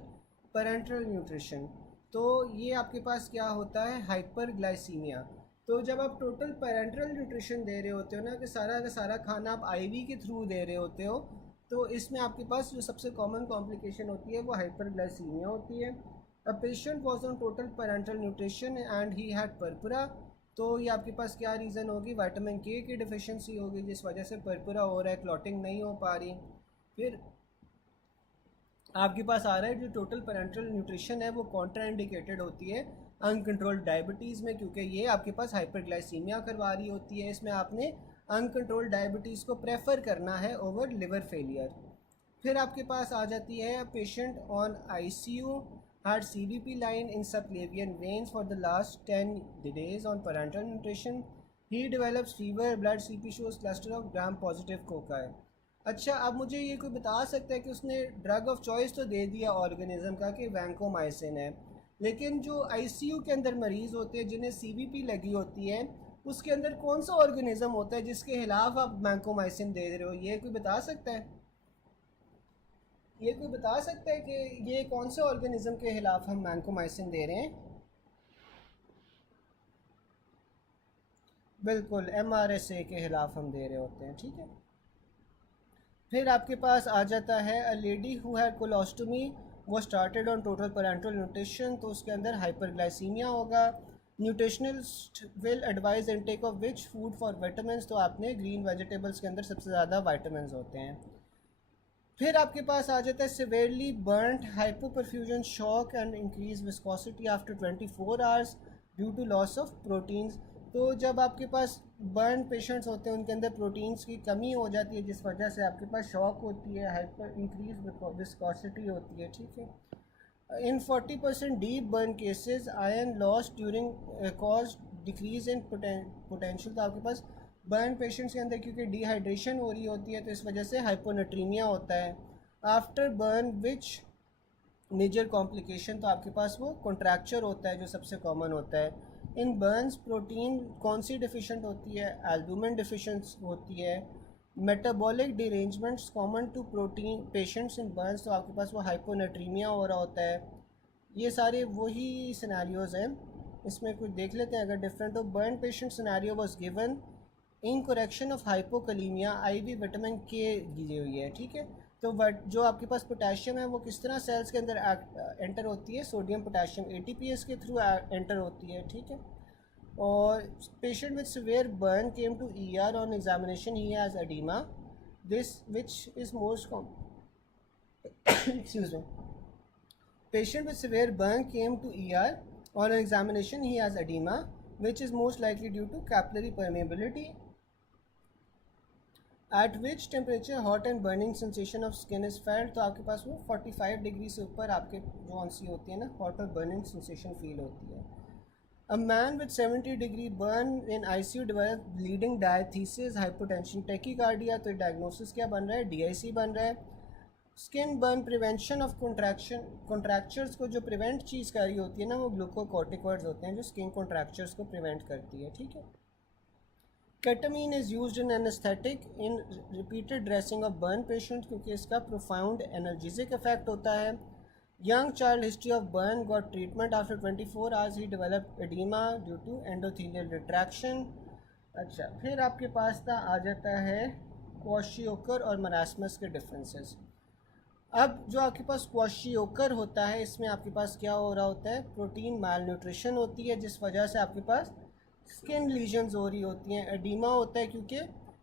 parenteral nutrition. तो ये आपके पास क्या होता है, हाइपरग्लाइसीमिया। तो जब आप टोटल पेरेंटल न्यूट्रिशन दे रहे होते हो ना, कि सारा का सारा खाना आप आईवी के थ्रू दे रहे होते हो, तो इसमें आपके पास जो सबसे कॉमन कॉम्प्लिकेशन होती है वो हाइपरग्लाइसीमिया होती है। A patient was on total parenteral nutrition and he had purpura. तो ये आपके पास क्या रीज़न होगी, विटामिन के की डिफिशिएंसी होगी, जिस वजह से परपुरा हो रहा है, क्लॉटिंग नहीं हो पा रही। फिर आपके पास आ रहा है जो टोटल पेरेंटल न्यूट्रिशन है वो कॉन्ट्राइंडिकेटेड होती है अनकंट्रोल्ड डायबिटीज़ में, क्योंकि ये आपके पास हाइपरग्लाइसीमिया करवा रही होती है। इसमें आपने अनकंट्रोल्ड डायबिटीज़ को प्रेफर करना है ओवर लिवर फेलियर। फिर आपके पास आ जाती है patient on ICU had CVP line in subclavian veins for the last 10 days on parenteral nutrition. He develops fever, blood CP shows cluster of gram positive cocci. अच्छा, अब मुझे ये कोई बता सकता है कि उसने ड्रग ऑफ चॉइस तो दे दिया ऑर्गेनिज्म का कि वैंकोमाइसिन है, लेकिन जो आईसीयू के अंदर मरीज़ होते हैं जिन्हें सीवीपी लगी होती है, उसके अंदर कौन सा ऑर्गेनिज्म होता है जिसके खिलाफ आप वैंकोमाइसिन दे रहे हो, ये कोई बता सकता है? ये कोई बता सकता है कि ये कौन से ऑर्गेनिज्म के खिलाफ हम वैंकोमाइसिन दे रहे हैं? बिल्कुल, एमआरएसए के खिलाफ हम दे रहे होते हैं, ठीक है। फिर आपके पास आ जाता है a lady who had colostomy वो started on total parenteral nutrition, तो उसके अंदर हाइपरग्लाइसीमिया होगा। Nutritionist will advise intake of which food for vitamin, तो आपने ग्रीन वेजिटेबल्स के अंदर सबसे ज़्यादा विटामिन होते हैं। फिर आपके पास आ जाता है severely burned hypoperfusion shock and increase viscosity after 24 hours due to loss of proteins. तो जब आपके पास बर्न पेशेंट्स होते हैं उनके अंदर प्रोटीन्स की कमी हो जाती है, जिस वजह से आपके पास शॉक होती है, हाइपर इंक्रीज विस्कोसिटी होती है, ठीक है। इन 40% deep burn cases iron loss during cause decrease in potential. तो आपके पास बर्न पेशेंट्स के अंदर क्योंकि डिहाइड्रेशन हो रही होती है तो इस वजह से हाइपोनेट्रीमिया होता है। आफ्टर बर्न विच मेजर कॉम्प्लिकेशन, तो आपके पास वो कॉन्ट्रैक्चर होता है जो सबसे कॉमन होता है। इन बर्न्स प्रोटीन कौन सी डिफिशेंट होती है, एल्बुमिन डिफिशेंस होती है। Metabolic derangements common to protein patients in burns, तो आपके पास वो हाइपोनेट्रीमिया हो रहा होता है। ये सारे वही सिनेरियोज हैं, इसमें कुछ देख लेते हैं। अगर डिफरेंट हो, burn patient scenario was given in correction of hypokalaemia IV vitamin K दी हुई है, ठीक है। तो जो आपके पास पोटेशियम है वो किस तरह सेल्स के अंदर एंटर होती है, सोडियम पोटेशियम एटीपीएस के थ्रू एंटर होती है, ठीक है। और patient with severe burn came to ER on examination he has oedema this which is most excuse me patient with severe burn came to ER. On examination, he has edema, which is most likely due to capillary permeability. At which temperature hot and burning sensation of skin is felt, तो आपके पास वो 45 degree से ऊपर आपके जो ANSI होती है ना, हॉट और बर्निंग सेंसेशन फील होती है। A man with 70 degree burn in ICU developed bleeding diathesis hypotension tachycardia, तो डायग्नोसिस क्या बन रहा है, DIC बन रहा है। Skin burn prevention of contractures को जो प्रिवेंट चीज़ कर रही होती है ना, वो ग्लूकोकॉर्टिकॉइड्स होते हैं जो स्किन कॉन्ट्रैक्चर्स को प्रिवेंट करती है, ठीक है। Ketamine is used in anaesthetic in repeated dressing of burn patient, क्योंकि इसका प्रोफाउंड एनर्जेसिक इफेक्ट होता है। Young child history of burn got treatment after 24 hours he develop oedema due to endothelial retraction. अच्छा, फिर आपके पास आ जाता है क्वाशियोकर और मरासमस के डिफरेंसेस। अब जो आपके पास क्वाशियोकर होता है, इसमें आपके पास क्या हो रहा होता है, प्रोटीन माल न्यूट्रिशन होती है जिस वजह से आपके पास स्किन लीजन्स हो रही होती हैं। एडिमा होता है क्योंकि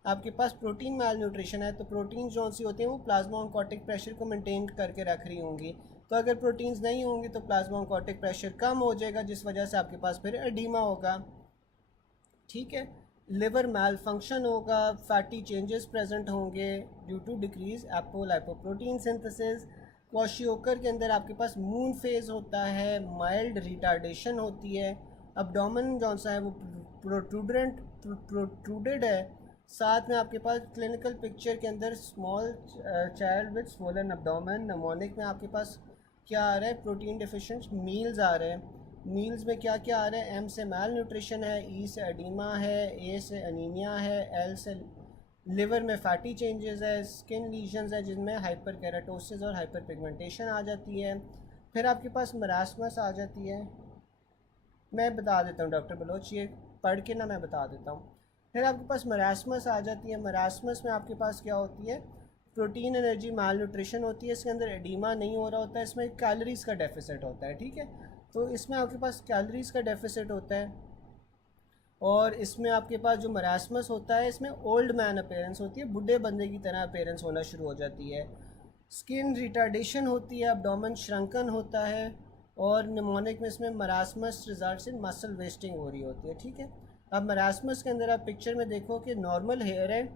आपके पास प्रोटीन माल न्यूट्रिशन है, तो प्रोटीन जो सी होती हैं वो प्लाज्मा ऑन्कोटिक प्रेशर को मेंटेन करके रख रही होंगी। तो अगर प्रोटीन्स नहीं होंगी तो प्लाज्मा ऑन्कोटिक प्रेशर कम हो जाएगा, जिस वजह से आपके पास फिर एडिमा होगा, ठीक है। लिवर मैल फंक्शन होगा, फैटी चेंजेस प्रेजेंट होंगे ड्यू टू डिक्रीज एपोलाइपोप्रोटीन सिंथेसिस। क्वाशियोकर के अंदर आपके पास मून फेज होता है, माइल्ड रिटार्डेशन होती है। अब्डोमेन जो सा है वो प्रोट्रूडेड है। साथ में आपके पास क्लिनिकल पिक्चर के अंदर small child with swollen abdomen. Mnemonic में आपके पास क्या आ रहा है, प्रोटीन डिफिशिएंट मील्स आ रहे हैं। मील्स में क्या क्या आ रहा है? एम से मैल न्यूट्रिशन है, ई से एडीमा है, ए से अनीमिया है, एल से लिवर में फैटी चेंजेस है, स्किन लीजन्स है जिनमें हाइपर केराटोसिस और हाइपर पिगमेंटेशन आ जाती है। फिर आपके पास मरासमस आ जाती है। मैं बता देता हूँ डॉक्टर बलोच, ये पढ़ के ना मैं बता देता हूँ। फिर आपके पास मरासमस आ जाती है। मरासमस में आपके पास क्या होती है? प्रोटीन एनर्जी माल न्यूट्रिशन होती है। इसके अंदर एडीमा नहीं हो रहा होता है, इसमें कैलोरीज का डेफिसिट होता है, ठीक है। तो इसमें आपके पास कैलोरीज का डेफिसिट होता है। और इसमें आपके पास जो मरासमस होता है, इसमें ओल्ड मैन अपेयरेंस होती है, बूढ़े बंदे की तरह अपेयरेंस होना शुरू हो जाती है। स्किन रिटार्डेशन होती है, एब्डोमेन श्रंकन होता है। और निमोनिक में इसमें marasmus result in muscle wasting हो रही होती है, ठीक है। अब मरासमस के अंदर आप पिक्चर में देखो कि नॉर्मल हेयर है,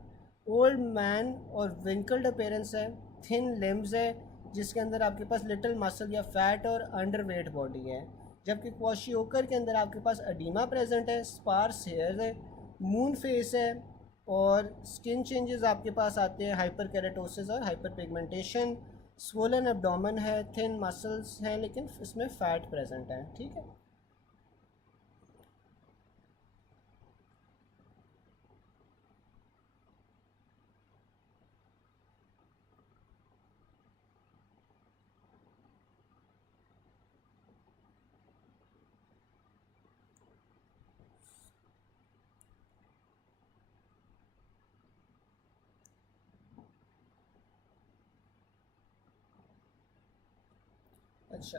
ओल्ड मैन और विंकल्ड अपेयरेंस है, थिन लिम्स है जिसके अंदर आपके पास लिटिल मसल या फैट और अंडर वेट बॉडी है। जबकि क्वाशियोकर के अंदर आपके पास अडीमा प्रेजेंट है, स्पार्स हेयर है, मून फेस है, और स्किन चेंजेस आपके पास आते हैं, हाइपर केराटोसिस और हाइपर पिगमेंटेशन, स्वोलन एब्डोमेन है, थिन मसल्स हैं लेकिन इसमें फैट प्रेजेंट है, ठीक है। अच्छा,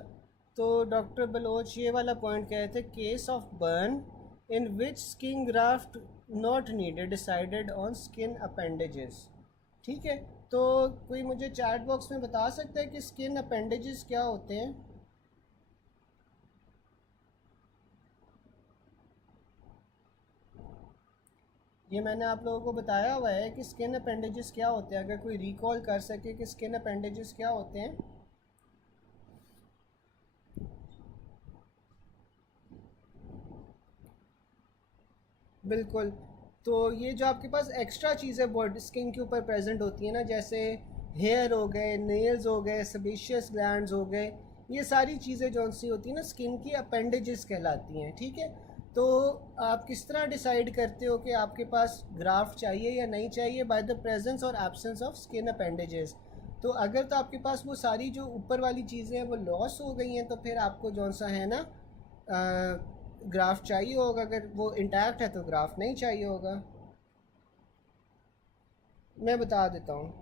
तो डॉक्टर बलोच ये वाला पॉइंट कह रहे थे, case of burn in which skin graft not needed decided on skin appendages, ठीक है। तो कोई मुझे चैट बॉक्स में बता सकता है कि स्किन अपेंडेजेस क्या होते हैं? ये मैंने आप लोगों को बताया हुआ है कि स्किन अपेंडेजेस क्या होते हैं, अगर कोई रिकॉल कर सके कि स्किन अपेंडेजेस क्या होते हैं। बिल्कुल। तो ये जो आपके पास एक्स्ट्रा चीज़ें बॉडी स्किन के ऊपर प्रेजेंट होती है ना, जैसे हेयर हो गए, नेल्स हो गए, सेबेशियस ग्लैंड्स हो गए, ये सारी चीज़ें जो सी होती हैं ना, स्किन की अपेंडेजेस कहलाती हैं, ठीक है। तो आप किस तरह डिसाइड करते हो कि आपके पास ग्राफ्ट चाहिए या नहीं चाहिए? बाय द प्रेजेंस और एब्सेंस ऑफ स्किन अपेंडेजेस। तो अगर तो आपके पास वो सारी जो ऊपर वाली चीज़ें हैं वो लॉस हो गई हैं, तो फिर आपको जौन सा है ना ग्राफ चाहिए होगा। अगर वो इंटैक्ट है तो ग्राफ नहीं चाहिए होगा। मैं बता देता हूँ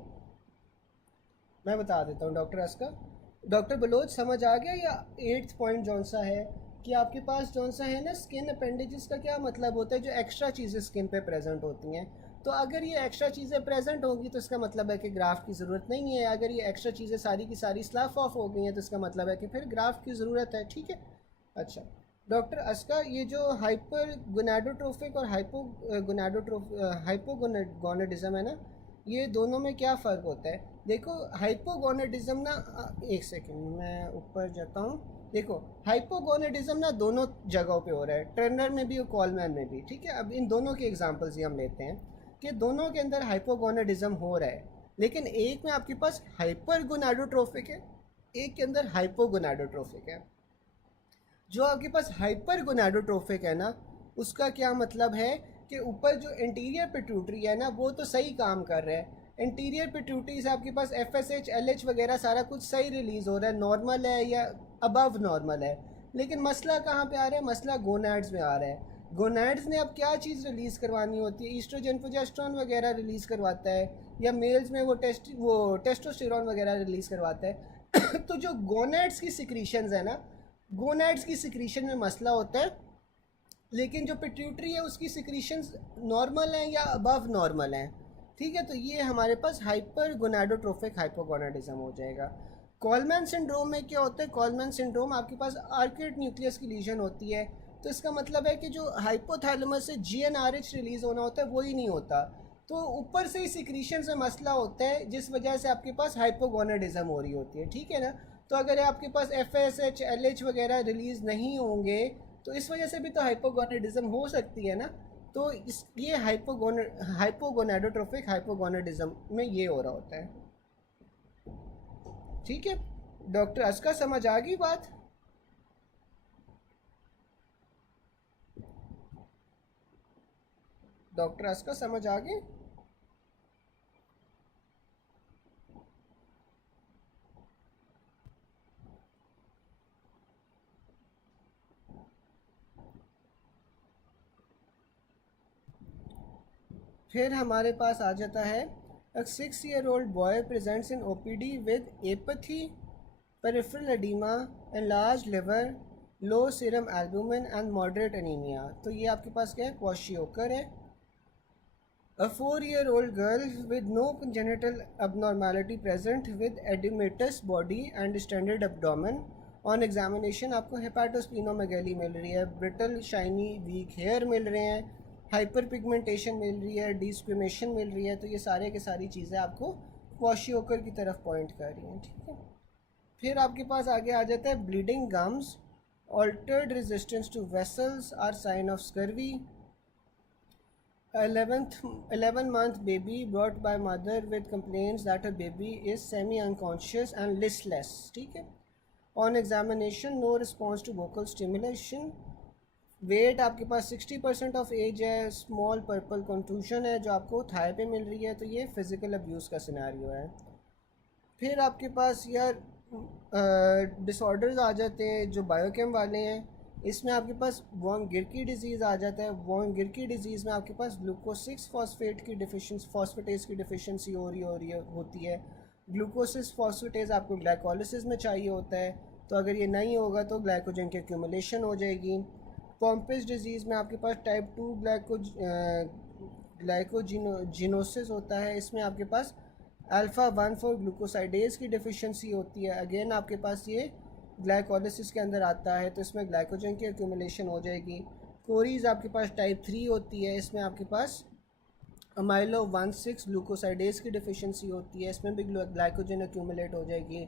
मैं बता देता हूँ डॉक्टर अस्का। डॉक्टर बलोच समझ आ गया? या एट्थ पॉइंट जौन सा है कि आपके पास जौन सा है ना, स्किन अपेंडेजेस का क्या मतलब होता है? जो एक्स्ट्रा चीज़ें स्किन पे प्रेजेंट होती हैं। तो अगर ये एक्स्ट्रा चीज़ें प्रेजेंट होंगी तो इसका मतलब है कि ग्राफ की ज़रूरत नहीं है। अगर ये एक्स्ट्रा चीज़ें सारी की सारी स्लाफ ऑफ हो गई हैं तो इसका मतलब है कि फिर ग्राफ की ज़रूरत है, ठीक है। अच्छा डॉक्टर अस्का, ये जो हाइपर गोनाडोट्रोफिक और हाइपोगोनेडिज्म है ना, ये दोनों में क्या फ़र्क होता है? देखो हाइपोगोनेडिज्म ना, एक सेकंड मैं ऊपर जाता हूँ। देखो हाइपोगोनेडिज्म ना दोनों जगहों पे हो रहा है, टर्नर में भी और कॉलमैन में भी, ठीक है। अब इन दोनों के एग्जांपल्स ही हम लेते हैं कि दोनों के अंदर हाइपोगोनेडिज्म हो रहा है, लेकिन एक में आपके पास हाइपर गोनाडोट्रोफिक है, एक के अंदर हाइपोगोनाडोट्रोफिक है। जो आपके पास हाइपर गोनाडोट्रोफिक है ना, उसका क्या मतलब है कि ऊपर जो इंटीरियर पिट्यूटरी है ना, वो तो सही काम कर रहा है। इंटीरियर पिट्यूटरी से आपके पास FSH LH वगैरह सारा कुछ सही रिलीज़ हो रहा है, नॉर्मल है या अबव नॉर्मल है। लेकिन मसला कहाँ पे आ रहा है? मसला गोनैड्स में आ रहा है। गोनैड्स ने अब क्या चीज़ रिलीज़ करवानी होती है? ईस्ट्रोजन प्रोजेस्टेरोन वगैरह रिलीज़ करवाता है, या मेल्स में वो टेस्टोस्टेरोन वगैरह रिलीज़ करवाता है। तो जो गोनैड्स की सिक्रीशंस है ना, गोनैड्स की सिक्रीशन में मसला होता है, लेकिन जो पिट्यूटरी है उसकी सिक्रीशंस नॉर्मल हैं या अबव नॉर्मल हैं, ठीक है। तो ये हमारे पास हाइपर गोनाडोट्रोफिक हाइपोगोनाडिज्म हो जाएगा। कॉलमैन सिंड्रोम में क्या होता है? कॉलमैन सिंड्रोम आपके पास आर्किड न्यूक्लियस की लीजन होती है। तो इसका मतलब है कि जो हाइपोथैलेमस से GnRH रिलीज होना होता है वो ही नहीं होता। तो ऊपर से ही सिक्रीशन से मसला होता है जिस वजह से आपके पास हाइपोगोनाडिज्म हो रही होती है, ठीक है ना। तो अगर आपके पास FSH LH वगैरह रिलीज नहीं होंगे तो इस वजह से भी तो हाइपोगोनाडिज्म हो सकती है ना। तो इस ये हाइपोगोनाडोट्रोफिक हाइपोगोनाडिज्म में ये हो रहा होता है, ठीक है। डॉक्टर अस्का समझ आ गई बात? डॉक्टर अस्का समझ आ गई? फिर हमारे पास आ जाता है a 6-year-old boy presents in OPD with apathy, peripheral edema, enlarged liver, low serum albumin and moderate anemia। तो ये आपके पास क्या है, क्वाशियोकर है। A 4-year-old girl with no congenital abnormality present with edematous body and distended abdomen। On examination आपको हेपाटोस्प्लिनोमेगैली मिल रही है, ब्रिटल शाइनी वीक हेयर मिल रहे हैं, हाइपर पिगमेंटेशन मिल रही है, डिस्क्रिमेशन मिल रही है। तो ये सारे के सारी चीज़ें आपको क्वाशियोकर की तरफ पॉइंट कर रही हैं, ठीक है। फिर आपके पास आगे आ जाता है bleeding gums, altered resistance to vessels are sign of scurvy. 11-month baby brought by mother with complaints that her baby is semi unconscious and listless, ठीक है। On examination no response to vocal stimulation. Weight आपके पास 60% of age है, small purple contusion है जो आपको Thai पे मिल रही है। तो ये फिज़िकल अब्यूज़ का सिनेरियो है। फिर आपके पास यार डिसऑर्डर्स आ जाते हैं जो बायोकेम वाले हैं। इसमें आपके पास वॉन गिरकी डिजीज़ आ जाता है। वॉन गिरकी डिजीज़ में आपके पास ग्लूकोज 6 फॉस्फेट की डिफिशेंसी, फॉस्फेटेज की डिफिशेंसी होती है। ग्लूकोज 6 फॉस्फेटेज आपको ग्लाइकोलिसिस में चाहिए होता है। तो अगर ये नहीं होगा तो ग्लाइकोजन की एक्यूमुलेशन हो जाएगी। पॉम्पिस डिजीज़ में आपके पास टाइप 2 ग्लाइकोजिनोसिस होता है। इसमें आपके पास अल्फ़ा 1,4 ग्लूकोसाइडेज की डिफिशिएंसी होती है। अगेन आपके पास ये ग्लाइकोलिसिस के अंदर आता है, तो इसमें ग्लाइकोजन की एक्यूमुलेशन हो जाएगी। कोरीज आपके पास टाइप 3 होती है। इसमें आपके पास अमाइलो 1,6 ग्लूकोसाइडेज की डिफिशिएंसी होती है। इसमें भी ग्लाइकोजन एक्यूमुलेट हो जाएगी।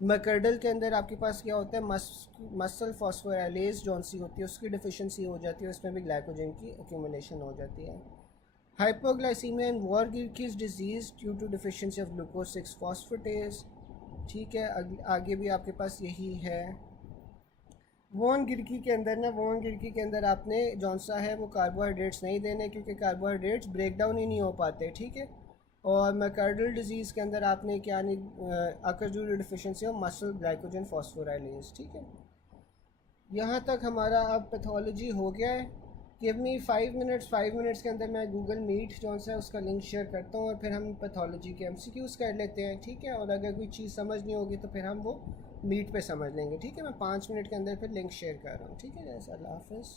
मैकर्डल के अंदर आपके पास क्या होता है, मसल फॉस्फोराइलेज जौन सी होती है उसकी डिफिशिएंसी हो जाती है। उसमें भी ग्लाइकोजन की एक्यूमुलेशन हो जाती है। Hypoglycaemia and von Gierke's disease due to deficiency of glucose 6 phosphatase, ठीक है। आगे भी आपके पास यही है। वॉन गिरकी के अंदर ना, वॉन गिरकी के अंदर आपने जौन सा है वो कार्बोहाइड्रेट्स नहीं देने, क्योंकि कार्बोहाइड्रेट्स ब्रेक डाउन ही नहीं हो पाते, ठीक है। और मैकर्डल डिजीज़ के अंदर आपने क्या नहीं, occur due to deficiency of muscle glycogen phosphorylase, ठीक है। यहाँ तक हमारा अब पैथोलॉजी हो गया है। गिव मी 5 मिनट्स, 5 मिनट्स के अंदर मैं गूगल मीट जो सा है उसका लिंक शेयर करता हूँ और फिर हम पैथोलॉजी के MCQs कर लेते हैं, ठीक है। और अगर कोई चीज़ समझ नहीं होगी तो फिर हम वो मीट पे समझ लेंगे, ठीक है। मैं 5 मिनट के अंदर फिर लिंक शेयर कर रहा हूँ, ठीक है। जैसा अल्लाह हाफ़िज़।